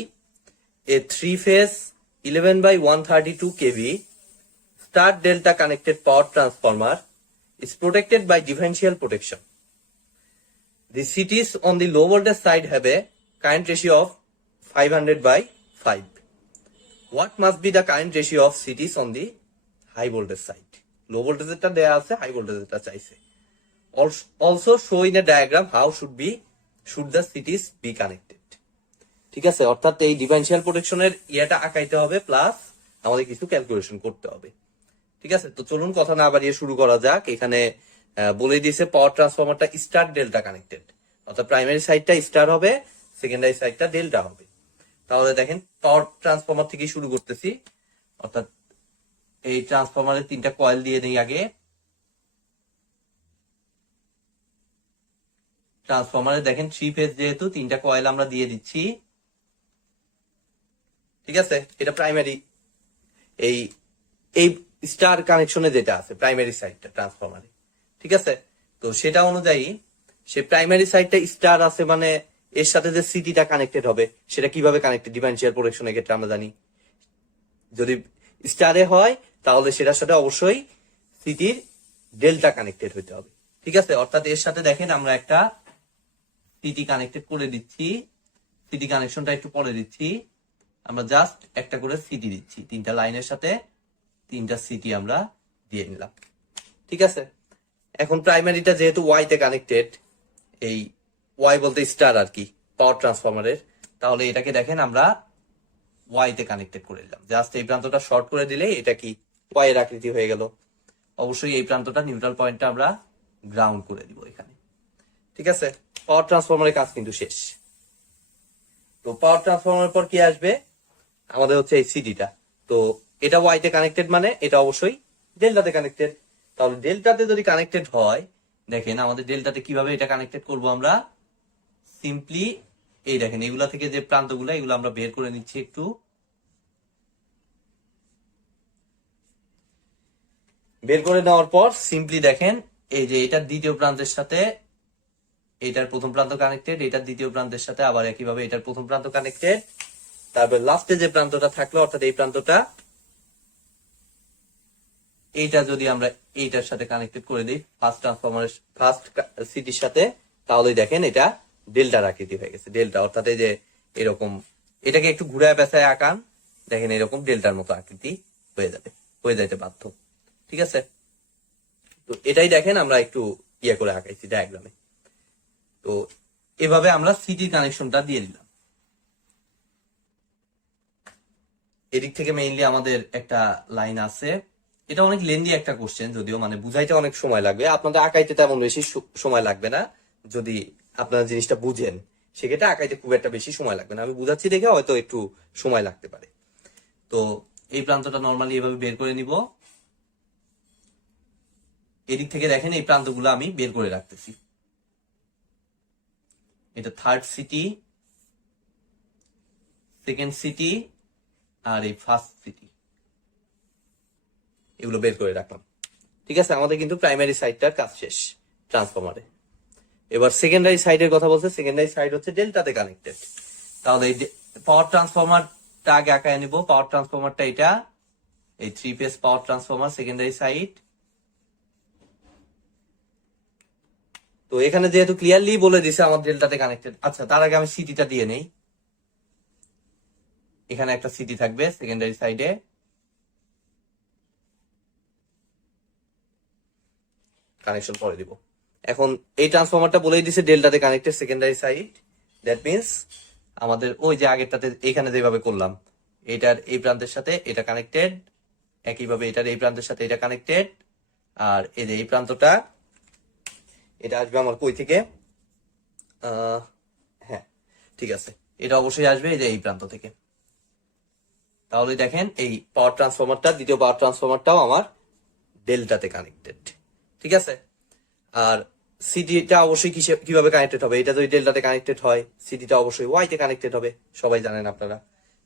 এ 3-phase 11/132 kV star delta connected power transformer is protected by differential protection. The cities on the low voltage side have a current ratio of 500/5. What must be the current ratio of cities on the high voltage side? Low voltage এটা দেয়া আছে, high voltage এটা চাইছে। Also show in a diagram how should the cities be connected. ঠিক আছে, অর্থাৎ এই differential প্রোটেকশনের ইয়েটা আঁকাইতে হবে, প্লাস আমাদের কিছু ক্যালকুলেশন করতে হবে। ঠিক আছে, তো চলুন কথা না বাড়িয়ে শুরু করা যাক। এখানে বলে দিয়েছে পাওয়ার ট্রান্সফরমারটা স্টার ডেল্টা কানেক্টেড, অর্থাৎ প্রাইমারি সাইডটা স্টার হবে, সেকেন্ডারি সাইডটা ডেল্টা হবে। তাহলে দেখেন পাওয়ার ট্রান্সফরমার থেকে শুরু করতেছি, অর্থাৎ এই ট্রান্সফরমারের 3টা কয়েল দিয়ে নেই আগে। ট্রান্সফরমারে দেখেন 3 ফেজ যেহেতু 3টা কয়েল আমরা দিয়ে দিচ্ছি, ঠিক আছে। এটা প্রাইমারি, এই এই স্টার কানেকশনে যেটা আছে প্রাইমারি সাইডটা ট্রান্সফরমারে, ঠিক আছে। তো সেটা অনুযায়ী সে প্রাইমারি সাইডটা স্টার আছে মানে এর সাথে যে সিটিটা কানেক্টেড হবে সেটা কিভাবে কানেক্টেড, ডিফারেন্সিয়াল প্রোটেকশনের ক্ষেত্রে আমরা জানি যদি স্টারে হয় তাহলে সেটার সাথে অবশ্যই সিটির ডেল্টা কানেক্টেড হইতে হবে, ঠিক আছে। অর্থাৎ এর সাথে দেখেন আমরা একটা সিটি কানেক্টেড করে দিচ্ছি, সিটি কানেকশনটা একটু পরে দিচ্ছি, আমরা জাস্ট একটা করে সিটি দিচ্ছি, 3টা লাইনের সাথে 3টা সিটি আমরা দিয়ে নিলাম, ঠিক আছে। এখন প্রাইমারিটা যেহেতু ওয়াই তে কানেক্টেড, এই ওয়াই বলতে স্টার আর কি পাওয়ার ট্রান্সফরমারের, তাহলে এটাকে দেখেন আমরা ওয়াই তে কানেক্টেড করে দিলাম, জাস্ট এই প্রান্তটা শর্ট করে দিলে এটা কি ওয়াই এর আকৃতি হয়ে গেল। অবশ্যই এই প্রান্তটা নিউট্রাল পয়েন্টটা আমরা গ্রাউন্ড করে দিব এখানে, ঠিক আছে। পাওয়ার ট্রান্সফরমারের কাজ কিন্তু শেষ। তো পাওয়ার ট্রান্সফরমারের পর কি আসবে আমাদের হচ্ছে এই সিডিটা। তো এটা ওয়াই তে কানেক্টেড মানে এটা অবশ্যই ডেল্টাতে কানেক্টেড। তাহলে ডেল্টাতে যদি কানেক্টেড হয়, দেখেন আমাদের ডেল্টাতে কিভাবে এটা কানেক্টেড করব আমরা, সিম্পলি এই দেখেন এগুলা থেকে যে প্রান্তগুলো এগুলো আমরা বের করে নিচ্ছি একটু, বের করে নেওয়ার পর সিম্পলি দেখেন এই যে এটার দ্বিতীয় প্রান্তের সাথে এটার প্রথম প্রান্ত কানেক্টেড, এটার দ্বিতীয় প্রান্তের সাথে আবার একইভাবে এটার প্রথম প্রান্ত কানেক্টেড, তারপর লাস্টে যে প্রান্তটা থাকলো অর্থাৎ এই প্রান্তটা, এইটা যদি আমরা এইটার সাথে কানেক্টেড করে দিই ফার্স্ট ট্রান্সফরমারের ফার্স্ট সিটির সাথে, তাহলে দেখেন এটা ডেল্টার আকৃতি হয়ে গেছে। ডেল্টা অর্থাৎ এই যে এরকম, এটাকে একটু ঘুরায় পেঁচায় আঁকান, দেখেন এরকম ডেল্টার মতো আকৃতি হয়ে যাবে, হয়ে যাইতে বাধ্য, ঠিক আছে। তো এটাই দেখেন আমরা একটু ইয়ে করে আঁকাইছি ডায়াগ্রামে। তো এভাবে আমরা সিটি কানেকশনটা দিয়ে দিলাম। এদিক থেকে মেইনলি আমাদের একটা লাইন আছে, এটা অনেক লেন্দি একটা কোশ্চেন, যদিও মানে বুঝাইতে অনেক সময় লাগবে, আপনাদের আঁকাইতে তেমন বেশি সময় লাগবে না যদি আপনারা জিনিসটা বুঝেন, সেক্ষেত্রে আঁকাইতে খুব একটা বেশি সময় লাগবে না, আমি বুঝাচ্ছি দেখে হয়তো একটু সময় লাগতে পারে। তো এই প্রান্তটা নর্মালি এভাবে বের করে নিব, এদিক থেকে দেখেন এই প্রান্তগুলো আমি বের করে রাখতেছি, এটা থার্ড সিটি, সেকেন্ড সিটি আর এই ফার্স্ট সিটি, এগুলো বের করে রাখলাম, ঠিক আছে। আমাদের কিন্তু প্রাইমারি সাইডটার কাজ শেষ ট্রান্সফরমারে। এবার সেকেন্ডারি সাইডের কথা বলছে, সেকেন্ডারি সাইড হচ্ছে ডেল্টাতে কানেক্টেড। তাহলে এই পাওয়ার ট্রান্সফরমারটা আগে আঁকায় নিব, পাওয়ার ট্রান্সফরমারটা এটা, এই 3 phase power transformer secondary side. তো এখানে যেহেতু ক্লিয়ারলি বলে দিছে আমার ডেল্টাতে কানেক্টেড, আচ্ছা তার আগে আমি সিটিটা দিয়ে নেই, এখানে একটা সিটি থাকবে সেকেন্ডারি সাইডে, কানেকশন পরে দিব। এখন এই ট্রান্সফরমারটা বলেই দিছে ডেল্টাতে connected secondary side, that means আমাদের ওই যে আগেরটাতে এখানে যেভাবে করলাম, এটার এই প্রান্তের সাথে এটা কানেক্টেড, একইভাবে এটার এই প্রান্তের সাথে এটা কানেক্টেড, আর এই যে এই প্রান্তটা এটা আসবে আমার কই থেকে, হ্যাঁ ঠিক আছে, এটা অবশ্যই আসবে এই যে এই প্রান্ত থেকে। তাহলে দেখেন এই পাওয়ার ট্রান্সফরমারটা, দ্বিতীয় পাওয়ার ট্রান্সফরমারটাও আমার ডেল্টাতে কানেক্টেড, ঠিক আছে। আর সিটিটা অবশ্যই কিভাবে কানেক্টেড হবে, এটা যদি ডেল্টাতে কানেক্টেড হয় সিটিটা অবশ্যই ওয়াই তে কানেক্টেড হবে, সবাই জানেন আপনারা,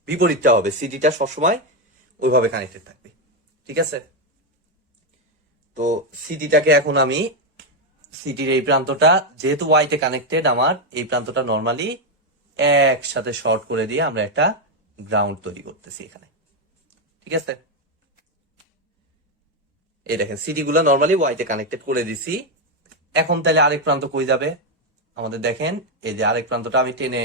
বিপরীতটা হবে, সিটিটা সবসময় ওইভাবে কানেক্টেড থাকবে, ঠিক আছে। তো সিটিটাকে এখন আমি সিটির এই প্রান্তটা যেহেতু ওয়াই তে কানেক্টেড, আমার এই প্রান্তটা নর্মালি একসাথে শর্ট করে দিয়ে আমরা একটা গ্রাউন্ড তৈরি করতেছি এখানে, ঠিক আছে। এই দেখেন সিটি গুলো নর্মালি ওয়াই তে কানেক্টেড করে দিছি। এখন তাহলে আরেক প্রান্ত কই যাবে আমাদের, দেখেন এই যে আরেক প্রান্তটা আমি টেনে,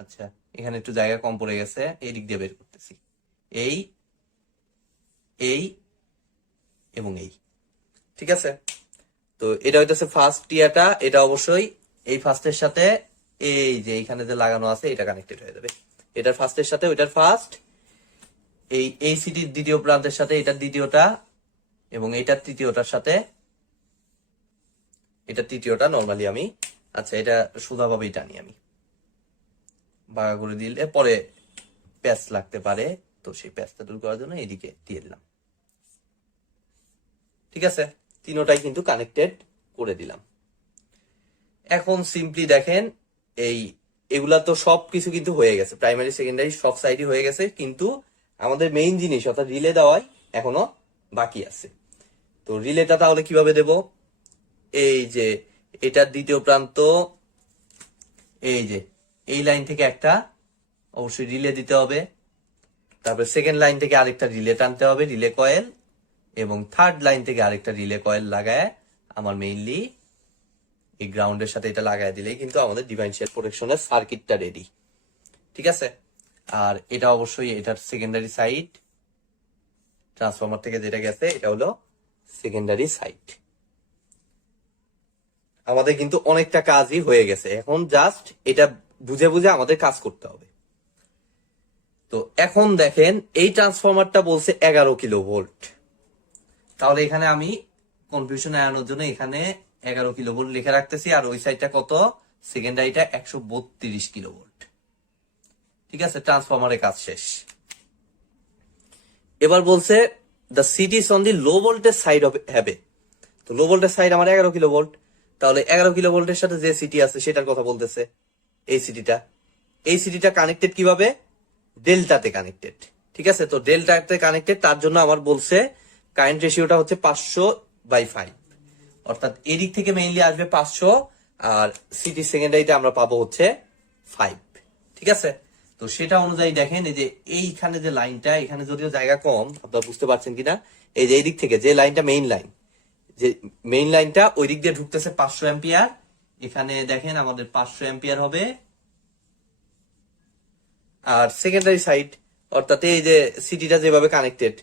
আচ্ছা এখানে একটু জায়গা কম পড়ে গেছে, এই দিক দিয়ে বের করতেছি, এই এই এবং এই, ঠিক আছে। তো এটা হইতেছে ফার্স্ট টিয়াটা, এটা অবশ্যই এই ফার্স্টের সাথে এই যে এইখানে যে লাগানো আছে এটা কানেক্টেড হয়ে যাবে, এটার ফার্স্টের সাথে ওইটার ফার্স্ট, এই সিটির দ্বিতীয় প্রান্তের সাথে এটার দ্বিতীয়টা, এবং এটার তৃতীয়টার সাথে এটা তৃতীয়টা নর্মালি আমি, আচ্ছা এটা সোজাভাবেই টানি আমি, বাঁকা করে দিলে পরে প্যাচ লাগতে পারে, তো সেই প্যাচটা দূর করার জন্য এদিকে দিয়ে দিলাম, ঠিক আছে। তিনোটাই কিন্তু কানেক্টেড করে দিলাম। এখন সিম্পলি দেখেন এই এগুলা তো সবকিছু কিন্তু হয়ে গেছে, প্রাইমারি সেকেন্ডারি সব সাইডই হয়ে গেছে, কিন্তু আমাদের মেইন জিনিস অর্থাৎ রিলে দেওয়াই এখনো বাকি আছে। তো রিলেটা তাহলে কিভাবে দেব? এই যে এটার দ্বিতীয় প্রান্ত, এই যে এই লাইন থেকে একটা অবশ্যই রিলে দিতে হবে, তারপরে সেকেন্ড লাইন থেকে আরেকটা রিলে টানতে হবে, রিলে কয়েল, এবং থার্ড লাইন থেকে আরেকটা রিলে কয়েল লাগায় আমার মেইনলি এই গ্রাউন্ডের সাথে এটা লাগায় দিলেই কিন্তু আমাদের ডিভাইন শেয়ার প্রোটেকশনের সার্কিটটা রেডি। ঠিক আছে, আর এটা অবশ্যই এটার সেকেন্ডারি সাইড, ট্রান্সফরমার থেকে যেটা গেছে এটা হলো সেকেন্ডারি সাইড। আমাদের কিন্তু অনেকটা কাজই হয়ে গেছে, এখন জাস্ট এটা বুঝে বুঝে আমাদের কাজ করতে হবে। তো এখন দেখেন এই ট্রান্সফরমারটা বলছে 11 কিলো ভোল্ট, তাহলে এখানে আমি কনফিউশন এড়ানোর জন্য এখানে 11 কিলো ভোল্ট লিখে রাখতেছি, আর ওই সাইডটা কত, সেকেন্ডারিটা 132 কিলো ভোল্ট। ঠিক আছে, ট্রান্সফরমারের কাজ শেষ। এবার বলছে the CT is on the low voltage side of হ্যাবে। তো লো ভোল্টেজ সাইড আমার 11 কিলো ভোল্ট, তাহলে 11 কিলো ভোল্টের সাথে যে সিটি আছে সেটার কথা বলতেছে। এই সিটিটা কানেক্টেড কিভাবে? ডেল্টাতে কানেক্টেড। ঠিক আছে, তো ডেল্টাতে কানেক্টেড, তার জন্য আমার বলছে কারেন্ট রেশিওটা হচ্ছে 500/5, অর্থাৎ এদিক থেকে মেইনলি আসবে 500, আর সিটি সেকেন্ডারিতে আমরা পাবো হচ্ছে 5। ঠিক আছে, তো সেটা অনুযায়ী দেখেন এই যে এইখানে যে লাইনটা, এখানে যদিও জায়গা কম, আপনারা বুঝতে পারছেন কিনা, এই যে এই দিক থেকে যে লাইনটা মেইন লাইন, যে মেইন লাইনটা ওই দিক দিয়ে ঢুকতেছে 500 অ্যাম্পিয়ার, এখানে দেখেন আমাদের 500 অ্যাম্পিয়ার হবে। আর সেকেন্ডারি সাইড অর্থাৎ এই যে সিটিটা যেভাবে কানেক্টেড,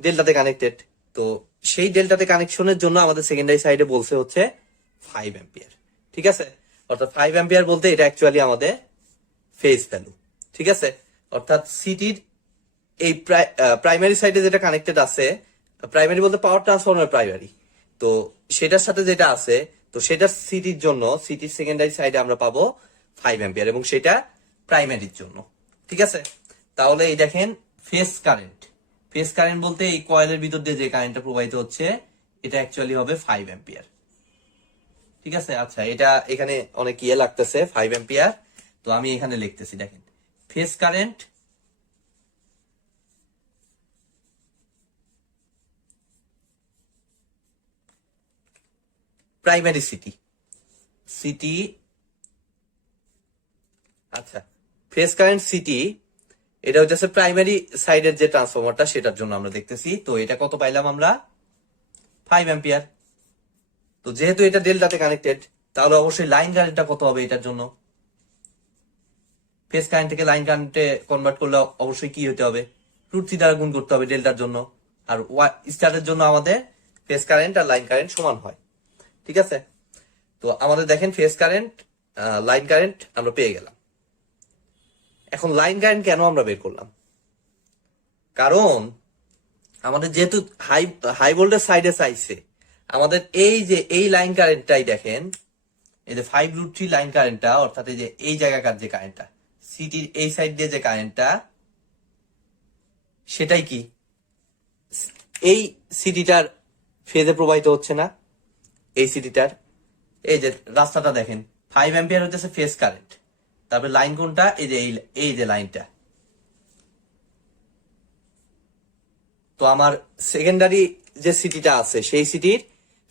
ডেল্টাতে কানেক্টেড, তো সেই ডেল্টাতে কানেকশনের জন্য আমাদের সেকেন্ডারি সাইডে বলছে হচ্ছে 5 অ্যাম্পিয়ার। ঠিক আছে, অর্থাৎ 5 অ্যাম্পিয়ার বলতে এটা অ্যাকচুয়ালি আমাদের ফেজ ভ্যালু। ঠিক আছে, অর্থাৎ সিটির এই প্রাইমারি সাইডে যেটা কানেক্টেড আছে, প্রাইমারি বলতে পাওয়ার ট্রান্সফরমার প্রাইমারি, তো সেটার সাথে যেটা আছে, তো সেটা সিটির জন্য, সিটির সেকেন্ডারি সাইডে আমরা পাবো 5 অ্যাম্পিয়ার, এবং সেটা প্রাইমারির জন্য। ঠিক আছে, তাহলে এই দেখেন ফেজ কারেন্ট, ফেজ কারেন্ট বলতে এই কয়েলের ভিতর দিয়ে যে কারেন্টটা প্রবাহিত হচ্ছে এটা অ্যাকচুয়ালি হবে 5 অ্যাম্পিয়ার। ঠিক আছে, আচ্ছা এটা এখানে অনেক ইয়ে লাগতেছে 5 অ্যাম্পিয়ার, তো আমি এখানে লিখতেছি, দেখেন ফেজ কারেন্ট প্রাইমারি সিটি, আচ্ছা ফেজ কারেন্ট সিটি, এটা হচ্ছে প্রাইমারি সাইডের যে ট্রান্সফরমারটা সেটার জন্য আমরা দেখতেছি। তো এটা কত পাইলাম আমরা? 5 অ্যাম্পিয়ার। তো যেহেতু এটা ডেল্টাতে কানেক্টেড, তাহলে অবশ্যই লাইন কারেন্টটা কত হবে এটার জন্য? ফেজ কারেন্ট থেকে লাইন কারেন্টে কনভার্ট করলে অবশ্যই কি হতে হবে? √3 দ্বারা গুণ করতে হবে ডেল্টার জন্য, আর স্টারের জন্য আমাদের ফেজ কারেন্ট আর লাইন কারেন্ট সমান হয়। ঠিক আছে, তো আমাদের দেখেন ফেজ কারেন্ট, লাইন কারেন্ট আমরা পেয়ে গেলাম। এখন লাইন কারেন্ট কেন আমরা বের করলাম? কারণ আমাদের যেহেতু হাই ভোল্টেজ সাইডে চাইছে, আমাদের এই যে এই লাইন কারেন্টটাই দেখেন, এই যে 5√3 লাইন কারেন্টটা, অর্থাৎ এই যে এই জায়গাকার যে কারেন্টটা, সিটির এই সাইড দিয়ে যে কারেন্টটা, সেটাই কি এই সিটিটার ফেজে প্রবাহিত হচ্ছে না? এই সিটিটার এই যে রাস্তাটা দেখেন, 5 অ্যাম্পিয়ার হচ্ছে ফেজ কারেন্ট, তারপরে লাইন কোনটা? এই যে লাইনটা। তো আমার সেকেন্ডারি যে সিটিটা আছে সেই সিটির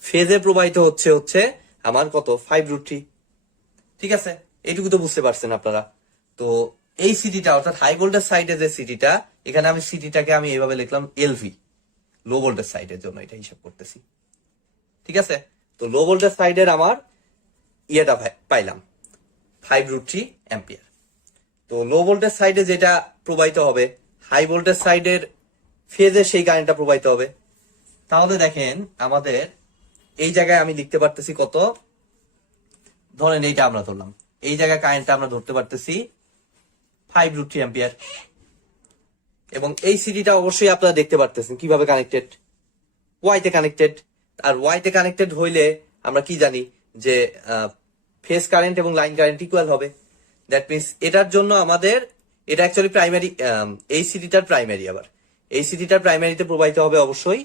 ফেজে প্রবাহিত হচ্ছে আমার কত? 5√3। ঠিক আছে, এইটুকু তো বুঝতে পারছেন আপনারা। তো এই সিটিটা অর্থাৎ হাই ভোল্টেজ সাইডে যে সিটিটা, এখানে আমি সিটিটাকে আমি এইভাবে লিখলাম এলভি, লো ভোল্টেজ সাইডের জন্য এটা হিসাব করতেছি। ঠিক আছে, তো লো ভোল্টেজ সাইডের আমার ইয়েটা পাইলাম 5√3 অ্যাম্পিয়ার। তো লো ভোল্টেজ সাইডে যেটা প্রবাহিত হবে, হাই ভোল্টেজ সাইডের ফেজে সেই কারেন্টটা প্রবাহিত হবে। তাহলে দেখেন আমাদের এই জায়গায় আমি লিখতে পারতেছি কত, ধরেন এইটা আমরা ধরলাম, এই জায়গায় কারেন্টটা আমরা ধরতে পারতেছি 5√3 অ্যাম্পিয়ার, এবং এই সিটিটা অবশ্যই আপনারা দেখতে পারতেছেন কিভাবে কানেক্টেড, ওয়াইতে কানেক্টেড। আর ওয়াইতে কানেক্টেড হইলে আমরা কি জানি যে ফেজ কারেন্ট এবং লাইন কারেন্ট ইকুয়াল হবে। দ্যাট মিনস এটার জন্য আমাদের, এটা অ্যাকচুয়ালি প্রাইমারি, এই সিটিটার প্রাইমারি, আবার এই সিটিটার প্রাইমারিতে প্রবাহিত হবে অবশ্যই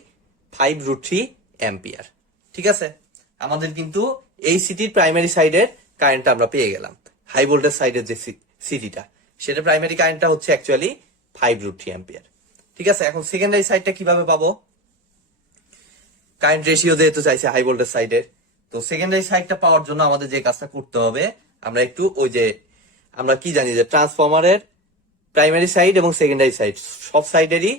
5√3 অ্যাম্পিয়ার। ঠিক আছে, আমাদের কিন্তু এই সিটির প্রাইমারি সাইডের কারেন্টটা আমরা পেয়ে গেলাম। হাই ভোল্টেজ সাইডের যে সিটিটা, সেটা প্রাইমারি কারেন্টটা হচ্ছে অ্যাকচুয়ালি 5√3 অ্যাম্পিয়ার। ঠিক আছে, এখন সেকেন্ডারি সাইডটা কিভাবে পাবো? কারেন্ট রেশিও যেহেতু চাইছে হাই ভোল্টেজ সাইডের, তো সেকেন্ডারি সাইডটা পাওয়ার জন্য আমাদের যে কাজটা করতে হবে, আমরা একটু ওই যে আমরা কি জানি যে ট্রান্সফরমারের প্রাইমারি সাইড এবং সেকেন্ডারি সাইড সব সাইডেরই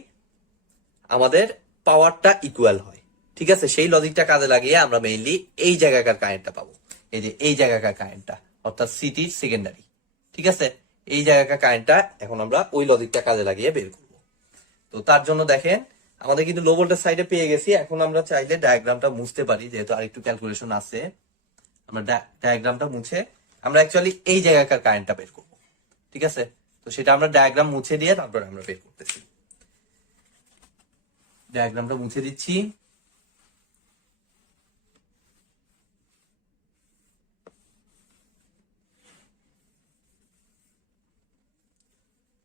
আমাদের পাওয়ারটা ইকুয়াল হয়। ঠিক আছে, সেই লজিকটা কাজে লাগিয়ে আমরা মেইনলি এই জায়গাকার কারেন্টটা পাবো। এই যে এই জায়গাকার কারেন্টটা, অর্থাৎ সিটির সেকেন্ডারি। ঠিক আছে, এই জায়গাকার কারেন্টটা এখন আমরা ওই লজিকটা কাজে লাগিয়ে বের করবো। তো তার জন্য দেখেন আমাদের কিন্তু লো ভোল্টেজ সাইডে পেয়ে গেছি। এখন আমরা চাইলে ডায়াগ্রামটা মুছতে পারি, যেহেতু আরেকটু ক্যালকুলেশন আছে। আমরা ডায়াগ্রামটা মুছে আমরা অ্যাকচুয়ালি এই জায়গাকার কারেন্টটা বের করবো। ঠিক আছে, তো সেটা আমরা ডায়াগ্রাম মুছে দিয়ে তারপরে আমরা বের করতেছি। ডায়াগ্রামটা মুছে দিচ্ছি।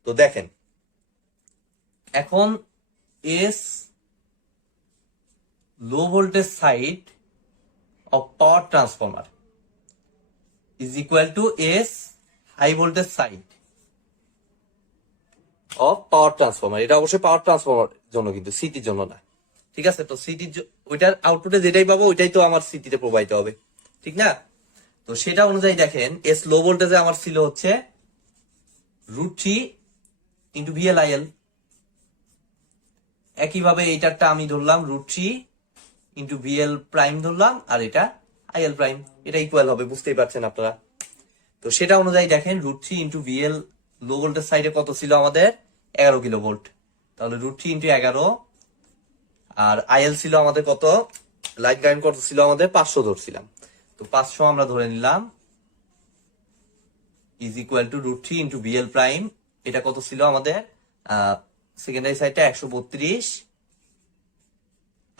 তো দেখেন এখন S low voltage side of power transformer is equal to S high voltage side of power transformer. এটা অবশ্যই পাওয়ার ট্রান্সফরমার জন্য, কিন্তু সিটির জন্য না। ঠিক আছে, তো সিটির ওইটার আউটপুটে যেটাই পাবো ওইটাই তো আমার সিটিতে প্রবাহিত হবে, ঠিক না? তো সেটা অনুযায়ী দেখেন এস লো ভোল্টেজে আমার ছিল হচ্ছে √3 ইন্টু VL/IL। একইভাবে এইটারটা আমি ধরলাম √3 ইন্টু VL প্রাইম ধরলাম, আর এটা IL প্রাইম। এটা ইকুয়াল হবে, বুঝতেই পারছেন আপনারা। তো সেটা অনুযায়ী দেখেন √3 ইন্টু VL লো ভোল্টেজ সাইডে কত ছিল আমাদের? 11 কিলো ভোল্ট। তাহলে √3 ইন্টু 11, আর IL ছিল আমাদের কত? লাইন কারেন্ট কত ছিল আমাদের? 500 ধরছিলাম। তো 500 আমরা ধরে নিলাম is equal two √3 into VL prime. এটা কত ছিল আমাদের? সেকেন্ডারি সাইডটা 132,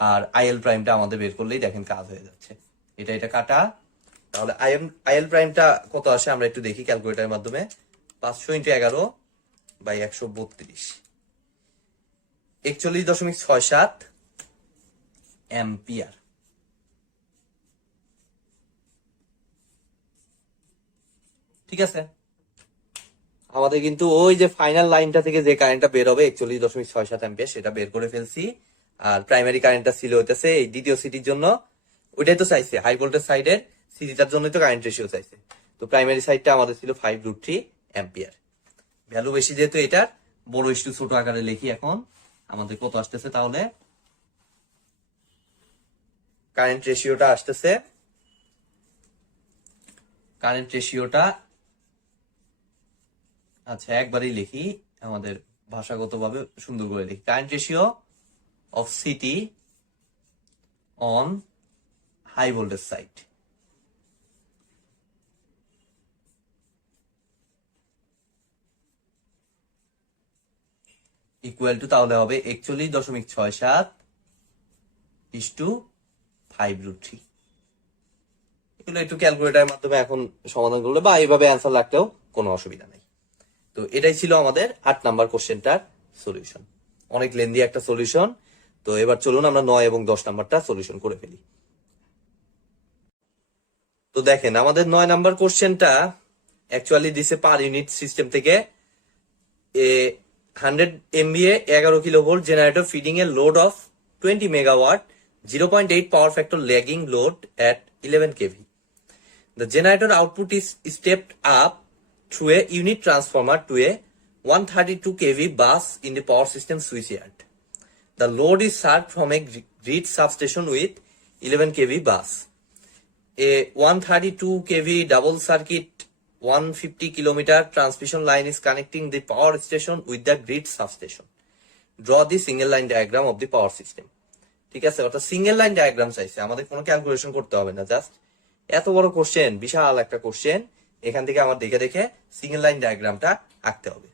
আর IL প্রাইমটা আমাদের বের করলেই দেখেন কাজ হয়ে যাচ্ছে। এটা কাটা, তাহলে IL প্রাইমটা কত আসে আমরা একটু দেখি ক্যালকুলেটরের মাধ্যমে। 500 ইন্টু 11 বাই 132, 41.67 অ্যাম্পিয়ার। ঠিক আছে, আমাদের কিন্তু ওই যে ফাইনাল লাইনটা থেকে যে কারেন্টটা বের হবে 41.67 অ্যাম্পিয়ার, সেটা বের করে ফেলছি। আর প্রাইমারি কারেন্টটা ছিল হইতেছে এই দ্বিতীয় সিটির জন্য, ওইটাই তো চাইছে হাই ভোল্টেজ সাইডের সিটিটার জন্যই তো কারেন্ট রেশিও চাইছে। তো প্রাইমারি সাইডটা আমাদের ছিল 5√3 অ্যাম্পিয়ার। ভ্যালু বেশি যেহেতু এটার, বড় ইস্টু ছোট আকারে লিখি। এখন আমাদের কত আসতেছে তাহলে? কারেন্ট রেশিওটা আসতেছে, কারেন্ট রেশিওটা আচ্ছা একবারই লিখি, আমাদের ভাষাগতভাবে সুন্দর করে লিখি। Current ratio of CT on high voltage side equal to, তাহলে হবে 41.67 ইস্টু 5√3। এগুলো একটু ক্যালকুলেটারের মাধ্যমে এখন সমাধান করলে বা এইভাবে অ্যান্সার লাগতেও কোনো অসুবিধা নেই। তো এটাই ছিল আমাদের 8 নাম্বার কোশ্চেনটার সলিউশন। অনেক লেন্দি একটা সলিউশন। তো এবার চলুন আমরা 9 এবং 10 নাম্বারটা সলিউশন করে ফেলি। তো দেখেন আমাদের 9 নাম্বার কোশ্চেনটা অ্যাকচুয়ালি দিছে পার ইউনিট সিস্টেম থেকে 100 MVA 11 kilo volt generator feeding a load of 20 megawatt 0.8 power factor lagging load at 11 kV. The generator output is stepped up through a unit transformer to a 132 kV bus in the power system switchyard. The load is served from a grid substation with 11 kV bus. A 132 kV double circuit 150 kilometer transmission line is connecting the power station with the grid substation. Draw the single line diagram of the power system. ঠিক আছে, অর্থাৎ single line diagram চাইছে, আমাদের কোনো calculation করতে হবে না, just এত বড় কোশ্চেন, বিশাল একটা কোশ্চেন, এখান থেকে আমার দেখে দেখে সিঙ্গেল লাইন ডায়াগ্রামটা আঁকতে হবে।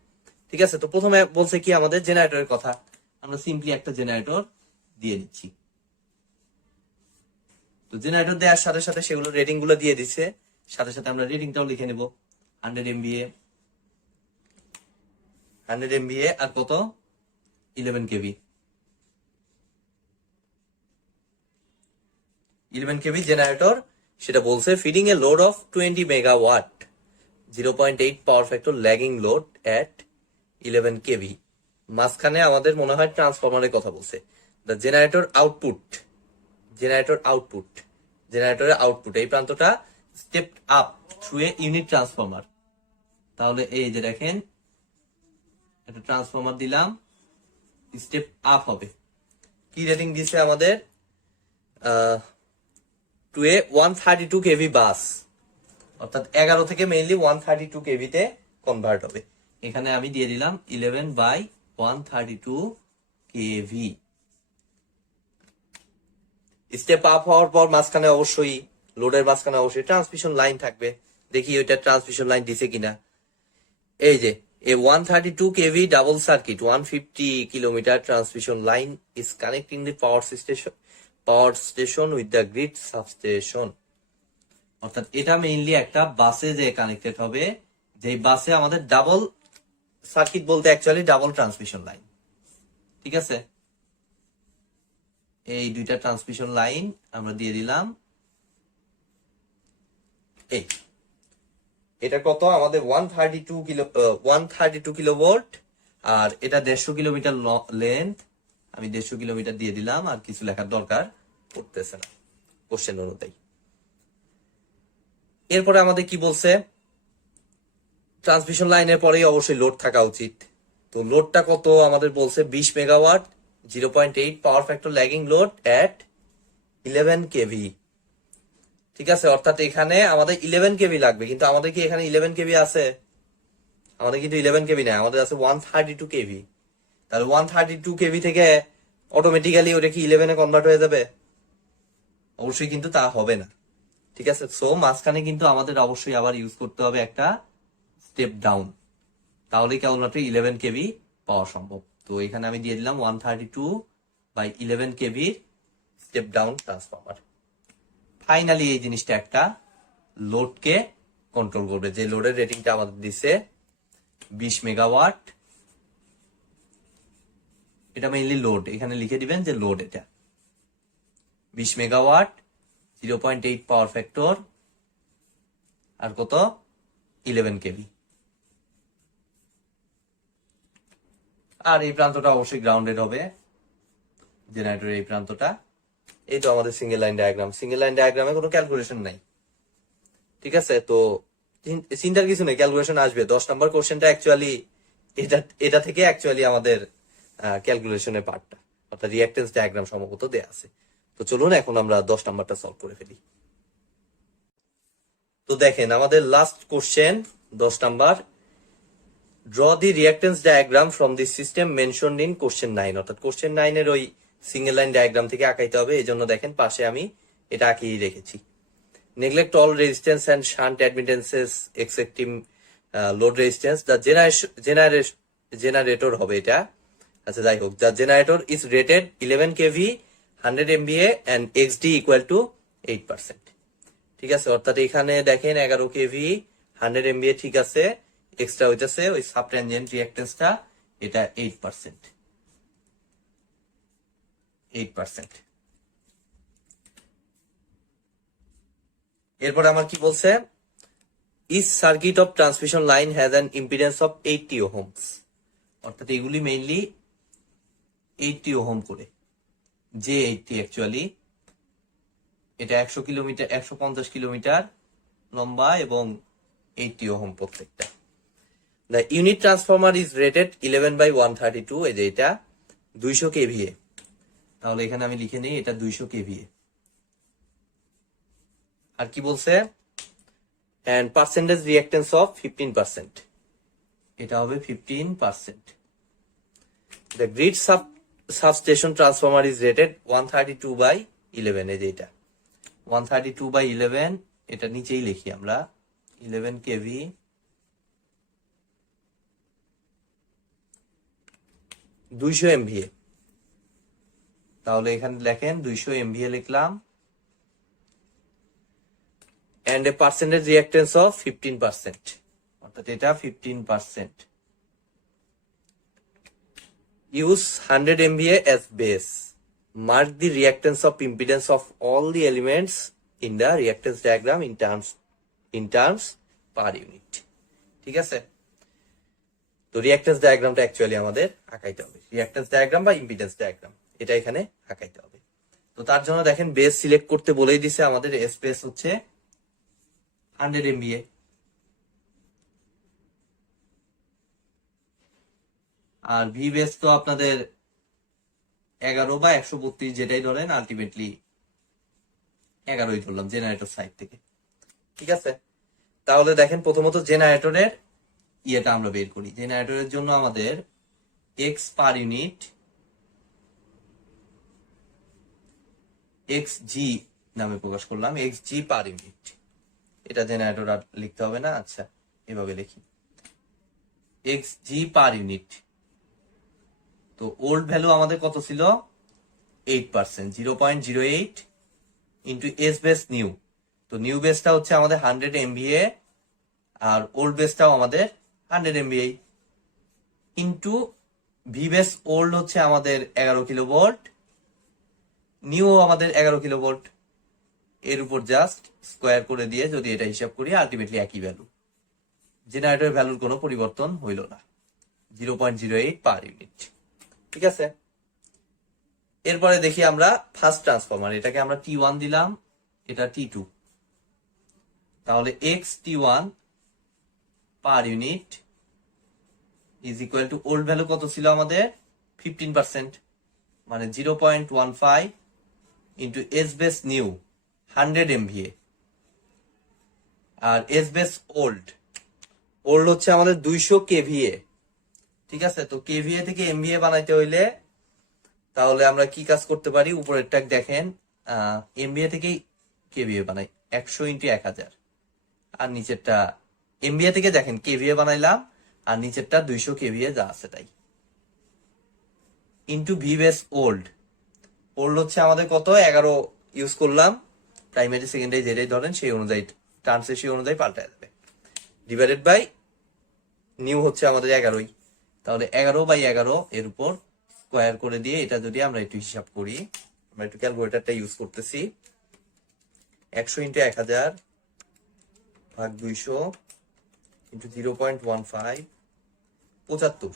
ঠিক আছে, তো প্রথমে বলছে কি আমাদের জেনারেটরের কথা, আমরা সিম্পলি একটা জেনারেটর দিয়ে দিচ্ছি। তো জেনারেটর দেওয়ার সাথে সাথে সেগুলো রেটিং গুলো দিয়ে দিচ্ছে, সাথে সাথে আমরা রেটিংটাও লিখে নেব। 100 MVA, 100 MVA আর কত? 11 kV। 11 kV জেনারেটর সেটা বলছে feeding a load of 20 megawatt 0.8 power factor lagging load at 11 KV. মাঝখানে আমাদের মনে হয় ট্রান্সফরমারের কথা বলছে। দ্য জেনারেটরের আউটপুট এই প্রান্তটা step up through a unit transformer. তাহলে এই যে দেখেন একটা ট্রান্সফরমার দিলাম, স্টেপ আপ হবে। কি রেটিং দিছে আমাদের টু এ 132 কেভি বাস, অর্থাৎ 11 থেকে মেইনলি 132 কেভিতে কনভার্ট হবে। এখানে আমি দিয়ে দিলাম 11/132 কেভি। স্টেপ আপ হওয়ার পর মাঝখানে অবশ্যই লোডের মাঝখানে অবশ্যই ট্রান্সমিশন লাইন থাকবে। দেখি ওইটা ট্রান্সমিশন লাইন দিছে কিনা। এই যে a 132 kV double circuit 150 kilometer transmission line is connecting the power station with the grid substation। অর্থাৎ এটা মেইনলি একটা বাসে যে কানেক্টেড হবে, যে বাসে আমাদের ডাবল সার্কিট বলতে অ্যাকচুয়ালি ডাবল ট্রান্সমিশন লাইন। ঠিক আছে, এই দুইটা ট্রান্সমিশন লাইন আমরা দিয়ে দিলাম। এই এটা কত আমাদের 132 কিলোভোল্ট, আর এটা 150 কিলোমিটার লেন্থ। আমি 150 কিলোমিটার দিয়ে দিলাম, আর কিছু লেখার দরকার পড়তেছে না কোশ্চেন অনুযায়ী। এরপরে আমাদের কি বলছে, ট্রান্সমিশন লাইনের পরেই অবশ্যই লোড থাকা উচিত। তো লোডটা কত আমাদের বলছে 20 megawatt 0.8 power factor lagging load at 11 kV. ঠিক আছে, অর্থাৎ এখানে আমাদের 11 কেভি লাগবে, কিন্তু আমাদের কি এখানে 11 কেভি আছে? আমাদের কিন্তু 11 কেভি না, আমাদের আছে 132 কেভি। তাহলে 132 কেভি থেকে অটোমেটিক্যালি ওটা কি 11 এ কনভার্ট হয়ে যাবে? অবশ্যই কিন্তু তা হবে না। ঠিক আছে, সো মাঝখানে কিন্তু আমাদের অবশ্যই আবার ইউজ করতে হবে একটা স্টেপ ডাউন, তাহলে কেবলমাত্র 11 কেভি পাওয়া সম্ভব। তো এখানে আমি দিয়ে দিলাম 132/11 কেভির স্টেপ ডাউন ট্রান্সফরমার। ফাইনালি এই জিনিসটা একটা লোডকে কন্ট্রোল করবে, যে লোডের রেটিংটা আমাদের দিছে 20 মেগাওয়াট। এটা মেইনলি লোড, এখানে লিখে দিবেন যে লোড এটা 20 মেগাওয়াট 0.8 পাওয়ার ফ্যাক্টর, আর কত 11 কেভি। আর এই প্রান্তটা অবশ্যই গ্রাউন্ডেড হবে, জেনারেটরের এই প্রান্তটা। এই তো আমাদের single line diagram. Single line ডায়াগ্রামে কোনো ক্যালকুলেশন নাই। ঠিক আছে, তো চিন্তার কিছু নেই, ক্যালকুলেশন আসবে। 10 নম্বর কোশ্চেনটা অ্যাকচুয়ালি এটা থেকে অ্যাকচুয়ালি আমাদের ক্যালকুলেশনের পার্টটা, অর্থাৎ রিঅ্যাকটেন্স ডায়াগ্রাম সম্ভবত দেয়া আছে। তো চলুন এখন আমরা 10 নাম্বারটা সলভ করে ফেলি। তো দেখেন আমাদের last question 10 number, draw the reactance diagram from the system mentioned in question 9। অর্থাৎ কোশ্চেন 9 এর ওই সিঙ্গেল লাইন ডায়াগ্রাম থেকে আঁকাইতে হবে, এই জন্য দেখেন পাশে আমি এটা আঁকিয়ে রেখেছি। Neglect all resistance and shunt admittances excepting load resistance. The generator হবে এটা। আচ্ছা যাই হোক, the generator is rated 11 kV 100 MVA and XD equal to 8%। ঠিক আছে, অর্থাৎ এখানে দেখেন 11 কেভি 100 MVA, ঠিক আছে, এক্সট্রা হইতেছে ওই সাবট্যানজেন্ট রিঅ্যাকটেন্সটা, এটা 8%। এরপর আমার কি বলছে, each circuit of transmission line has an impedance of 80 ohms. অর্থাৎ এগুলি মেইনলি 80 ওহম করে, যে 80 অ্যাকচুয়ালি এটা 100 কিলোমিটার 150 কিলোমিটার লম্বা এবং 80 ওহম প্রত্যেকটা। The unit transformer is rated 11/132, এই যে এটা 200 কেভিএ। তাহলে এখানে আমি লিখে নিই এটা 200 কেভিএ। আর কি বলছে, and percentage reactance of 15%, এটা হবে 15%। the grid substation transformer is rated 132/11, এই যে এটা 132/11, এটা নিচেই লিখি আমরা 11 কেভি 200 MVA। তাহলে এখানে লেখেন 200 MVA লিখলাম, and a percentage reactance of 15%, অর্থাৎ এটা 15%। use 100 MVA as base, mark the reactance of impedance of all the elements in the reactance diagram in terms per unit. ঠিক আছে, তো রিঅ্যাক্ট্যান্স ডায়াগ্রামটা অ্যাকচুয়ালি আমাদের আঁকাইতে হবে, রিঅ্যাক্ট্যান্স ডায়াগ্রাম বা impedance diagram এটা এখানে আঁকাইতে হবে। তো তার জন্য দেখেন বেস সিলেক্ট করতে বলেই দিছে আমাদের, এস বেস হচ্ছে 100 MVA, আর ভি বেস তো আপনাদের 11 বা 132 যেটাই ধরেন, আলটিমেটলি 11ই ধরলাম জেনারেটর সাইড থেকে। ঠিক আছে, তাহলে দেখেন প্রথমত জেনারেটরের ইয়েটা আমরা বের করি। জেনারেটরের জন্য আমাদের এক্স পার ইউনিট, এক্স জি নামে প্রকাশ করলাম, এক্স জি পার ইউনিট। এটা জেনারেটর আর লিখতে হবে না, আচ্ছা এভাবে লিখি, এক্স জি পার ইউনিট। তো ওল্ড ভ্যালু আমাদের কত ছিল, 8%, 0.08 ইন্টু এস বেস নিউ। তো নিউ বেসটা হচ্ছে আমাদের 100 MVA, আর ওল্ড বেসটাও আমাদের 100 MVA, into V base old হচ্ছে আমাদের 11 কিলোভোল্ট, নিউ আমাদের 11 কিলোভোল্ট। এর উপর জাস্ট স্কোয়ার করে দিয়ে যদি এটা হিসাব করি, আলটিমেটলি একই ভ্যালু, জেনারেটরের ভ্যালুর কোনো পরিবর্তন হইল না, 0.08 পার ইউনিট। ঠিক আছে, এরপরে দেখি আমরা ফার্স্ট ট্রান্সফরমার, এটাকে আমরা T1 দিলাম, এটা T2। তাহলে x T1 per unit is equal two old value কত ছিল আমাদের, 15%, মানে 0.15 into S base new 100 MVA, আর এস বেস ওল্ড, ওল্ড হচ্ছে আমাদের 200 KVA। ঠিক আছে, তো KVA থেকে MVA বানাইতে হইলে তাহলে আমরা কি কাজ করতে পারি, উপরেরটা দেখেন, MVA থেকেই KVA বানাই 100 ইন্টু 1000, আর নিচেরটা MVA থেকে দেখেন KVA বানাইলাম, আর নিচেরটা 200 KVA যা আছে তাই, into V base old. Old হচ্ছে আমাদের কত, 11 ইউজ করলাম, প্রাইমারি সেকেন্ডারি যেটাই ধরেন সেই অনুযায়ী টার্মস রেশিও অনুযায়ী পাল্টায় যাবে, ডিভাইডেড বাই নিউ হচ্ছে আমাদের 11ই। তাহলে 11/11 এর উপর স্কোয়ার করে দিয়ে এটা যদি আমরা একটু হিসাব করি, আমরা একটু ক্যালকুলেটরটা ইউজ করতেছি, 100 ইন্টু 1000 ভাগ 200 into 0.15, 75,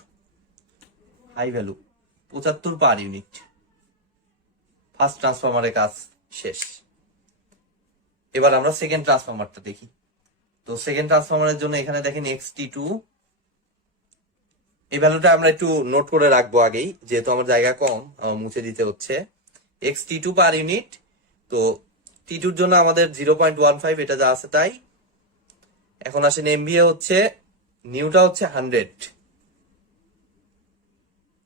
high value 75 per unit. First ট্রান্সফরমারের কাজ শেষ। এবার আমরা সেকেন্ড ট্রান্সফরমারটা দেখি। তো সেকেন্ড ট্রান্সফরমারের জন্য এখানে দেখেন XT2, এই ভ্যালুটা আমরা একটু নোট করে রাখবো আগেই, যেহেতু আমার জায়গা কম, আমার মুছে দিতে হচ্ছে। XT2 পার ইউনিট, তো T2 এর জন্য আমাদের 0.15 এটা যা আছে তাই। এখন আসেন MVA হচ্ছে, নিউটা হচ্ছে 100,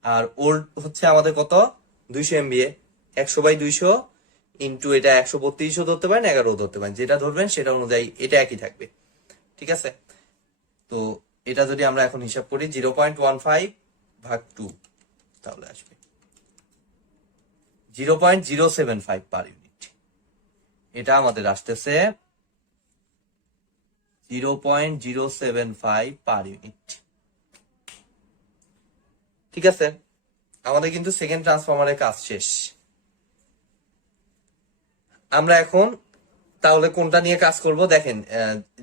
আর ওল্ড হচ্ছে আমাদের কত, 200 MVA, 100/200 ইন্টু এটা 132ও ধরতে পারেন, 11ও ধরতে পারেন, যেটা ধরবেন সেটা অনুযায়ী এটা একই থাকবে। ঠিক আছে, তো এটা যদি আমরা এখন হিসাব করি 0.15 ভাগ 2, তাহলে আসবে 0.075 পার ইউনিট। এটা আমাদের আসতেছে 0.075 পার ইউনিট। ঠিক আছে, আমাদের কিন্তু সেকেন্ড ট্রান্সফরমারের কাজ শেষ। আমরা এখন তাহলে কোনটা নিয়ে কাজ করব, দেখেন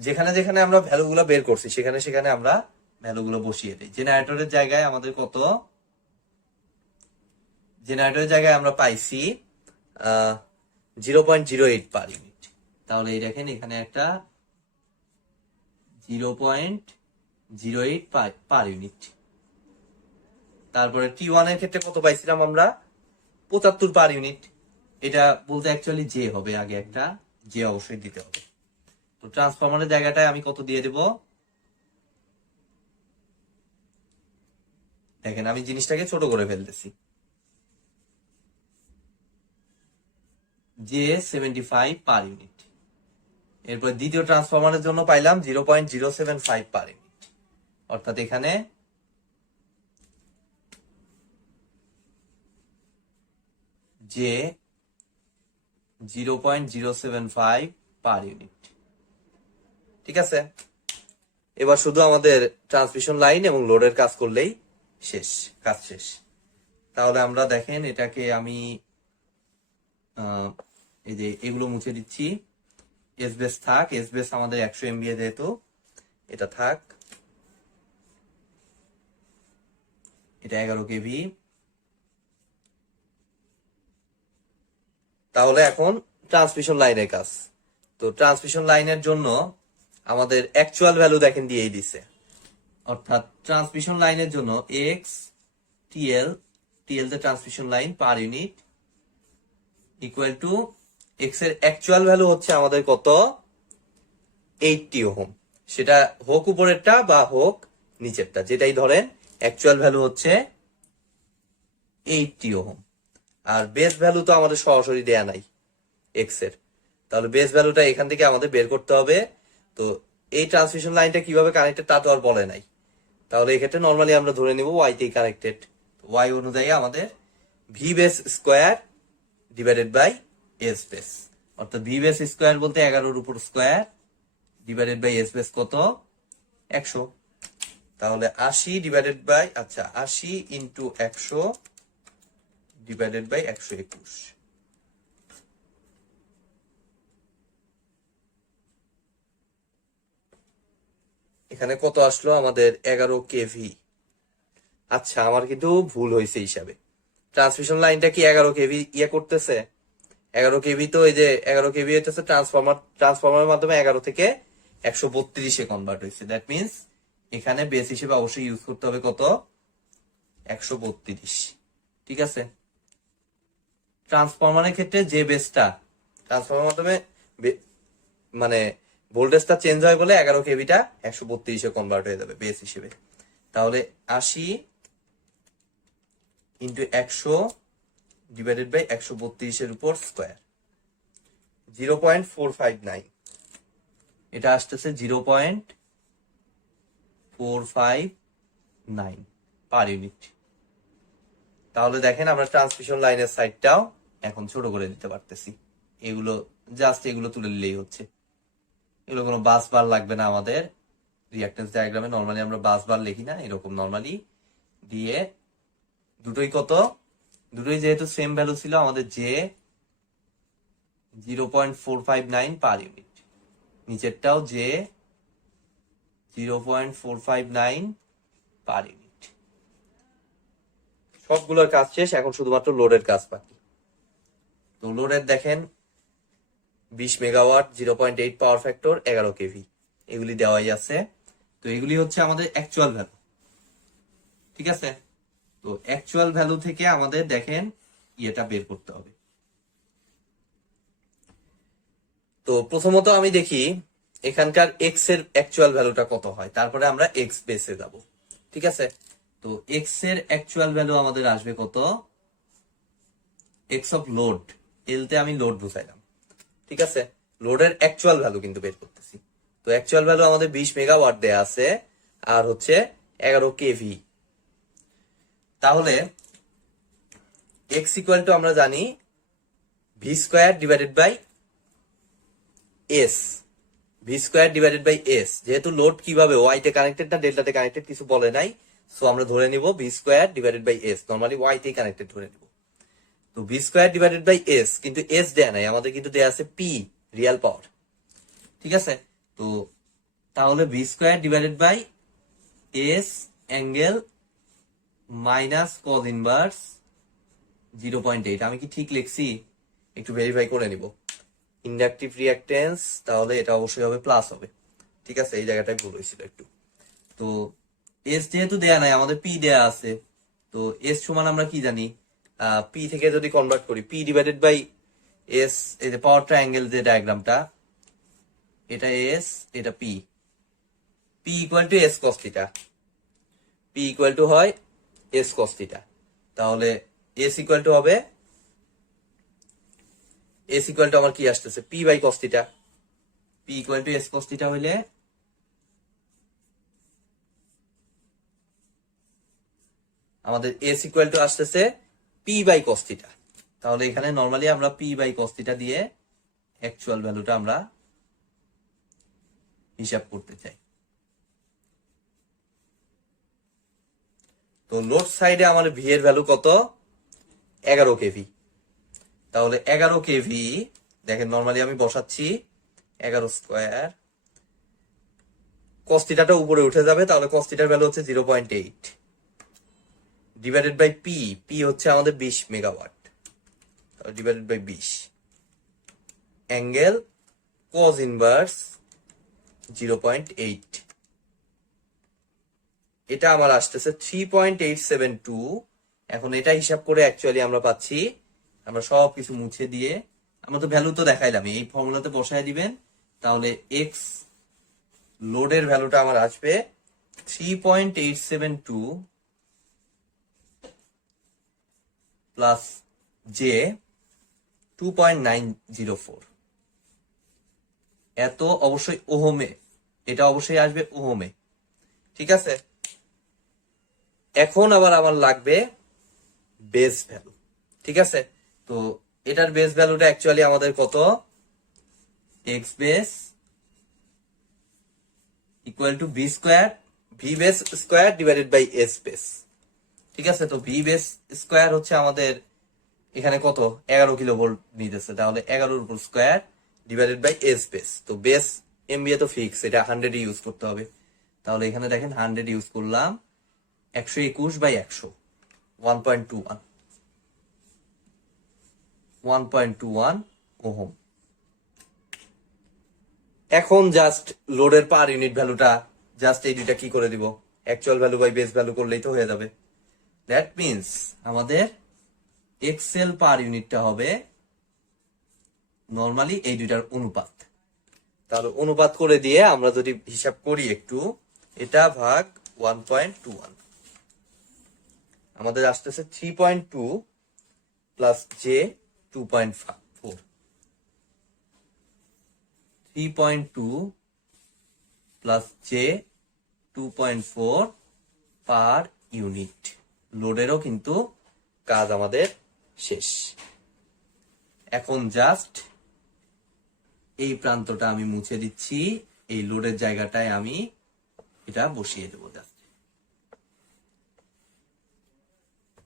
যেখানে যেখানে আমরা ভ্যালুগুলো বের করছি সেখানে সেখানে আমরা ভ্যালুগুলো বসিয়ে দিই। জেনারেটরের জায়গায় আমাদের কত, জেনারেটরের জায়গায় আমরা পাইছি 0.08 পার ইউনিট। তাহলে এই দেখেন এখানে একটা 0.08 পার ইউনিট। তারপরে T1 এর ক্ষেত্রে কত পাইছিলাম আমরা, 75 পার ইউনিট। এটা বলতে অ্যাকচুয়ালি জে হবে, আগে একটা জে অবশ্যই দিতে হবে। তো ট্রান্সফরমারের জায়গাটায় আমি কত দিয়ে দেব, দেখেন আমি জিনিসটাকে ছোট করে ফেলতেছি, জে 75 পার ইউনিট। এরপর দ্বিতীয় ট্রান্সফরমারের জন্য পাইলাম 0.075 পার ইউনিট, অর্থাৎ এখানে জে 0.075 পার ইউনিট। ঠিক আছে, এবার শুধু আমাদের ট্রান্সমিশন লাইন এবং লোডের কাজ করলেই শেষ, কাজ শেষ। তাহলে আমরা দেখেন এটাকে আমি এই যে এগুলো মুছে দিচ্ছি, এস বেস থাক, এস বেস আমাদের 100 MVA যেহেতু এটা থাক, এটা 11 কেভি। তাহলে এখন ট্রান্সমিশন লাইনের কাজ। তো ট্রান্সমিশন লাইনের জন্য আমাদের অ্যাকচুয়াল ভ্যালু দেখেন দিয়েই দিছে, অর্থাৎ ট্রান্সমিশন লাইনের জন্য এক্স টিএল, টিএল তে transmission line per unit equal to x এর অ্যাকচুয়াল ভ্যালু হচ্ছে আমাদের কত, 80 ওহম। সেটা হোক উপরেরটা বা হোক নিচেরটা, যেটাই ধরেন অ্যাকচুয়াল ভ্যালু হচ্ছে 80 ওহম। আর বেস ভ্যালু তো আমাদের সরাসরি দেয়া নাই এক্স এর, তাহলে বেস ভ্যালুটা এখান থেকে আমাদের বের করতে হবে। তো এই ট্রান্সমিশন লাইনটা কিভাবে কানেক্টেড তা তো আর বলে নাই, তাহলে এক্ষেত্রে নর্মালি আমরা ধরে নিব ওয়াই তেই কানেক্টেড। ওয়াই অনুযায়ী আমাদের V base square divided by S base, অর্থাৎ ভি বেস স্কোয়ার বলতে 11 উপর square divided by S base কত, 100। তাহলে 80 divided by 80 into 100 divided by 121। এখানে কত আসলো আমাদের, 11 কেভি। আচ্ছা, আমার কিন্তু ভুল হয়েছে হিসাবে। ট্রান্সমিশন লাইনটা কি 11 কেভি করতেছে? 11 কেভি তো এই যে 11 কেভি হইতেছে ট্রান্সফরমারের মাধ্যমে 11 থেকে 132 কনভার্ট হয়েছে। দ্যাট মিনস এখানে বেস হিসেবে অবশ্যই ইউজ করতে হবে কত, 132। ঠিক আছে, ট্রান্সফরমারের ক্ষেত্রে যে বেসটা ট্রান্সফরমারের মাধ্যমে মানে ভোল্টেজটা চেঞ্জ হয় বলে 11 কেভিটা 132 কনভার্ট হয়ে যাবে বেস হিসেবে। তাহলে 80 ইন্টু 100 ডিভাইডেড বাই 132 এর উপর স্কোয়ার, 0.459। এটা আসতেছে 0.459 পার ইউনিট। তাহলে দেখেন আমরা ট্রান্সমিশন লাইনের সাইডটাও এখন ছোট করে দিতে পারতেছি। এগুলো জাস্ট এগুলো তুলে নিলেই হচ্ছে, এগুলো কোনো বাস বার লাগবে না আমাদের। রিঅ্যাকট্যান্স ডায়াগ্রামে নরমালি আমরা বাস বার লিখি না, এরকম নরমালি দিয়ে দুটোই কত, দুটোই যেহেতু সেম ভ্যালু ছিল আমাদের যে 0.459 পার ইউনিট, নিচেরটাও যে 0.459 পার ইউনিট। সবগুলোর কাজ শেষ, এখন শুধুমাত্র লোডের কাজ বাকি। তো লোডের দেখেন 20 মেগাওয়াট, 0.8 পাওয়ার ফ্যাক্টর, 11 কেভি, এগুলি দেওয়াই আছে। তো এগুলি হচ্ছে আমাদের অ্যাকচুয়াল ভ্যালু। ঠিক আছে, তো অ্যাকচুয়াল ভ্যালু থেকে আমাদের দেখেন ইয়েটা বের করতে হবে। তো প্রথমত আমি দেখি এখানকার এক্স এর অ্যাকচুয়াল ভ্যালুটা কত হয়, তারপরে আমরা এক্স বেসে যাব। ঠিক আছে, তো এক্স এর অ্যাকচুয়াল ভ্যালু আমাদের আসবে কত, এক্স অফ লোড, এল তে আমি লোড বুঝাইলাম। ঠিক আছে, লোডের অ্যাকচুয়াল ভ্যালু কিন্তু বের করতেছি। তো অ্যাকচুয়াল ভ্যালু আমাদের 20 মেগাওয়াট দেয়া আছে আর হচ্ছে 11 কেভি। তাহলে এক্স ইকুয়াল টু আমরা জানি V square divided by S, V square divided by S. যেহেতু লোড কিভাবে ওয়াই তে কানেক্টেড না ডেল্টাতে কানেক্টেড কিছু বলে নাই, সো আমরা ধরে নিব V square divided by S, normally Y তে কানেক্টেড ধরে নিব। তো V square divided by S, কিন্তু এস দেয়া নাই আমাদের, কিন্তু দেয়া আছে পি, রিয়াল পাওয়ার। ঠিক আছে, তো তাহলে V square divided by S angle minus cos inverse 0.8। আমি কি ঠিক লিখছি? একটু ভেরিফাই করে নিব। ইন্ডাকটিভ রিঅ্যাকট্যান্স, তাহলে এটা অবশ্যই হবে প্লাস হবে। ঠিক আছে, এই জায়গাটায় ভুল হয়েছিল একটু। তো এস যেহেতু দেয়া নাই, আমাদের পি দেয়া আছে। তো এস সমান আমরা কি জানি, পি থেকে যদি কনভার্ট করি, পি ডিভাইডেড বাই এস, এই যে পাওয়ার ট্রায়াঙ্গেল যে ডায়াগ্রামটা, এটা এস, এটা P. P equal to S cos theta, P equal to হয় এস কস থিটা। তাহলে এস ইকুয়াল টু হবে, এস ইকুয়াল টু আমার কি আসতেছে, P by cos theta. P equal to S cos theta হইলে আমাদের এস ইকুয়াল টু আসতেছে P by cos theta. তাহলে এখানে নরমালি আমরা পি বাই কস থিটা দিয়ে অ্যাকচুয়াল ভ্যালুটা আমরা হিসাব করতে চাই। তো লোড সাইডে আমার ভি এর ভ্যালু কত, 11 কেভি। তাহলে 11 কেভি দেখেন নরমালি আমি বসাচ্ছি 11 স্কোয়ার, কস থিটাটা উপরে উঠে যাবে, তাহলে কস থিটার ভ্যালু হচ্ছে 0.8 ডিভাইডেড বাই পি। পি হচ্ছে আমাদের 20 megawatt, divided by 20, angle cos inverse 0.8, এটা আমার আসতেছে 3.872। এখন এটা হিসাব করে অ্যাকচুয়ালি আমরা পাচ্ছি, আমরা সবকিছু মুছে দিয়ে, আমরা তো ভ্যালু তো দেখাইলাম, এই ফর্মুলাতে বসায় দিবেন, তাহলে এক্স লোডের ভ্যালুটা আমার আসবে 3.872 প্লাস জে 2.904, এত অবশ্যই ওহমে, এটা অবশ্যই আসবে ওহমে। ঠিক আছে, এখন আবার আমার লাগবে বেস ভ্যালু। ঠিক আছে, তো এটার বেস ভ্যালুটা অ্যাকচুয়ালি আমাদের কত, X base equal to V square, V base square divided by S base. ঠিক আছে, তো ভি বেস স্কোয়ার হচ্ছে আমাদের এখানে কত, 11 কিলো ভোল্ট নিতেছে, তাহলে 11 উপর square divided by S base. তো বেস এমবিএ তো ফিক্স, এটা 100 ইউজ করতে হবে, তাহলে এখানে দেখেন 100 ইউজ করলাম, 121 বাই 100, 1.21 ওহম। এখন জাস্ট লোডের পার ইউনিট ভ্যালুটা জাস্ট এই দুইটা কি করে দিব, actual value by base value করলেই তো হয়ে যাবে। দ্যাট মিনস আমাদের এক্সেল পার ইউনিটটা হবে নর্মালি এই দুইটার অনুপাত। তাহলে অনুপাত করে দিয়ে আমরা যদি হিসাব করি একটু, এটা ভাগ 1.21, আমাদের আসতেছে 3.2 plus J 2.4, 3.2 plus J 2.4 per unit. লোডেরও কিন্তু কাজ আমাদের শেষ। এখন জাস্ট এই প্রান্তটা আমি মুছে দিচ্ছি, এই লোডের জায়গাটায় আমি এটা বসিয়ে দেবো জাস্ট।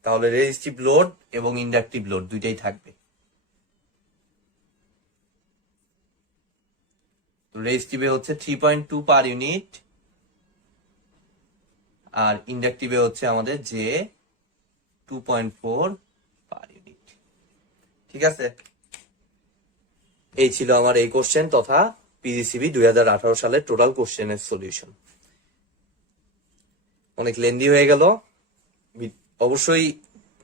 তাহলে রেজিস্টিভ লোড এবং ইন্ডাকটিভ লোড দুইটাই থাকবে। রেজিস্টিভে হচ্ছে 3.2 পার ইউনিট, আর ইন্ডাকটিভে হচ্ছে আমাদের যে 2.4 পার ইউনিট। ঠিক আছে, এই ছিল আমার এই কোশ্চেন তথা পিজিসিবি 2018 সালের টোটাল কোশ্চেনের সলিউশন। অনেক লেন্দি হয়ে গেল, অবশ্যই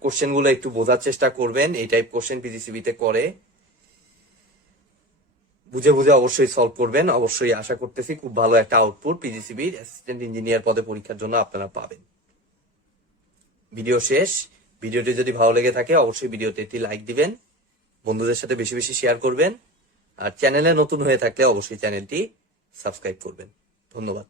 কোশ্চেন গুলো একটু বোঝার চেষ্টা করবেন, এই টাইপ কোশ্চেন পিজিসিবি তে করে, বুঝে বুঝে অবশ্যই সলভ করবেন। অবশ্যই আশা করতেছি খুব ভালো একটা আউটপুট পিজিসিবির অ্যাসিস্ট্যান্ট ইঞ্জিনিয়ার পদে পরীক্ষার জন্য আপনারা পাবেন। ভিডিও শেষ। ভিডিওটি যদি ভালো লেগে থাকে অবশ্যই ভিডিওতে একটি লাইক দিবেন, বন্ধুদের সাথে বেশি বেশি শেয়ার করবেন, আর চ্যানেলে নতুন হয়ে থাকলে অবশ্যই চ্যানেলটি সাবস্ক্রাইব করবেন। ধন্যবাদ।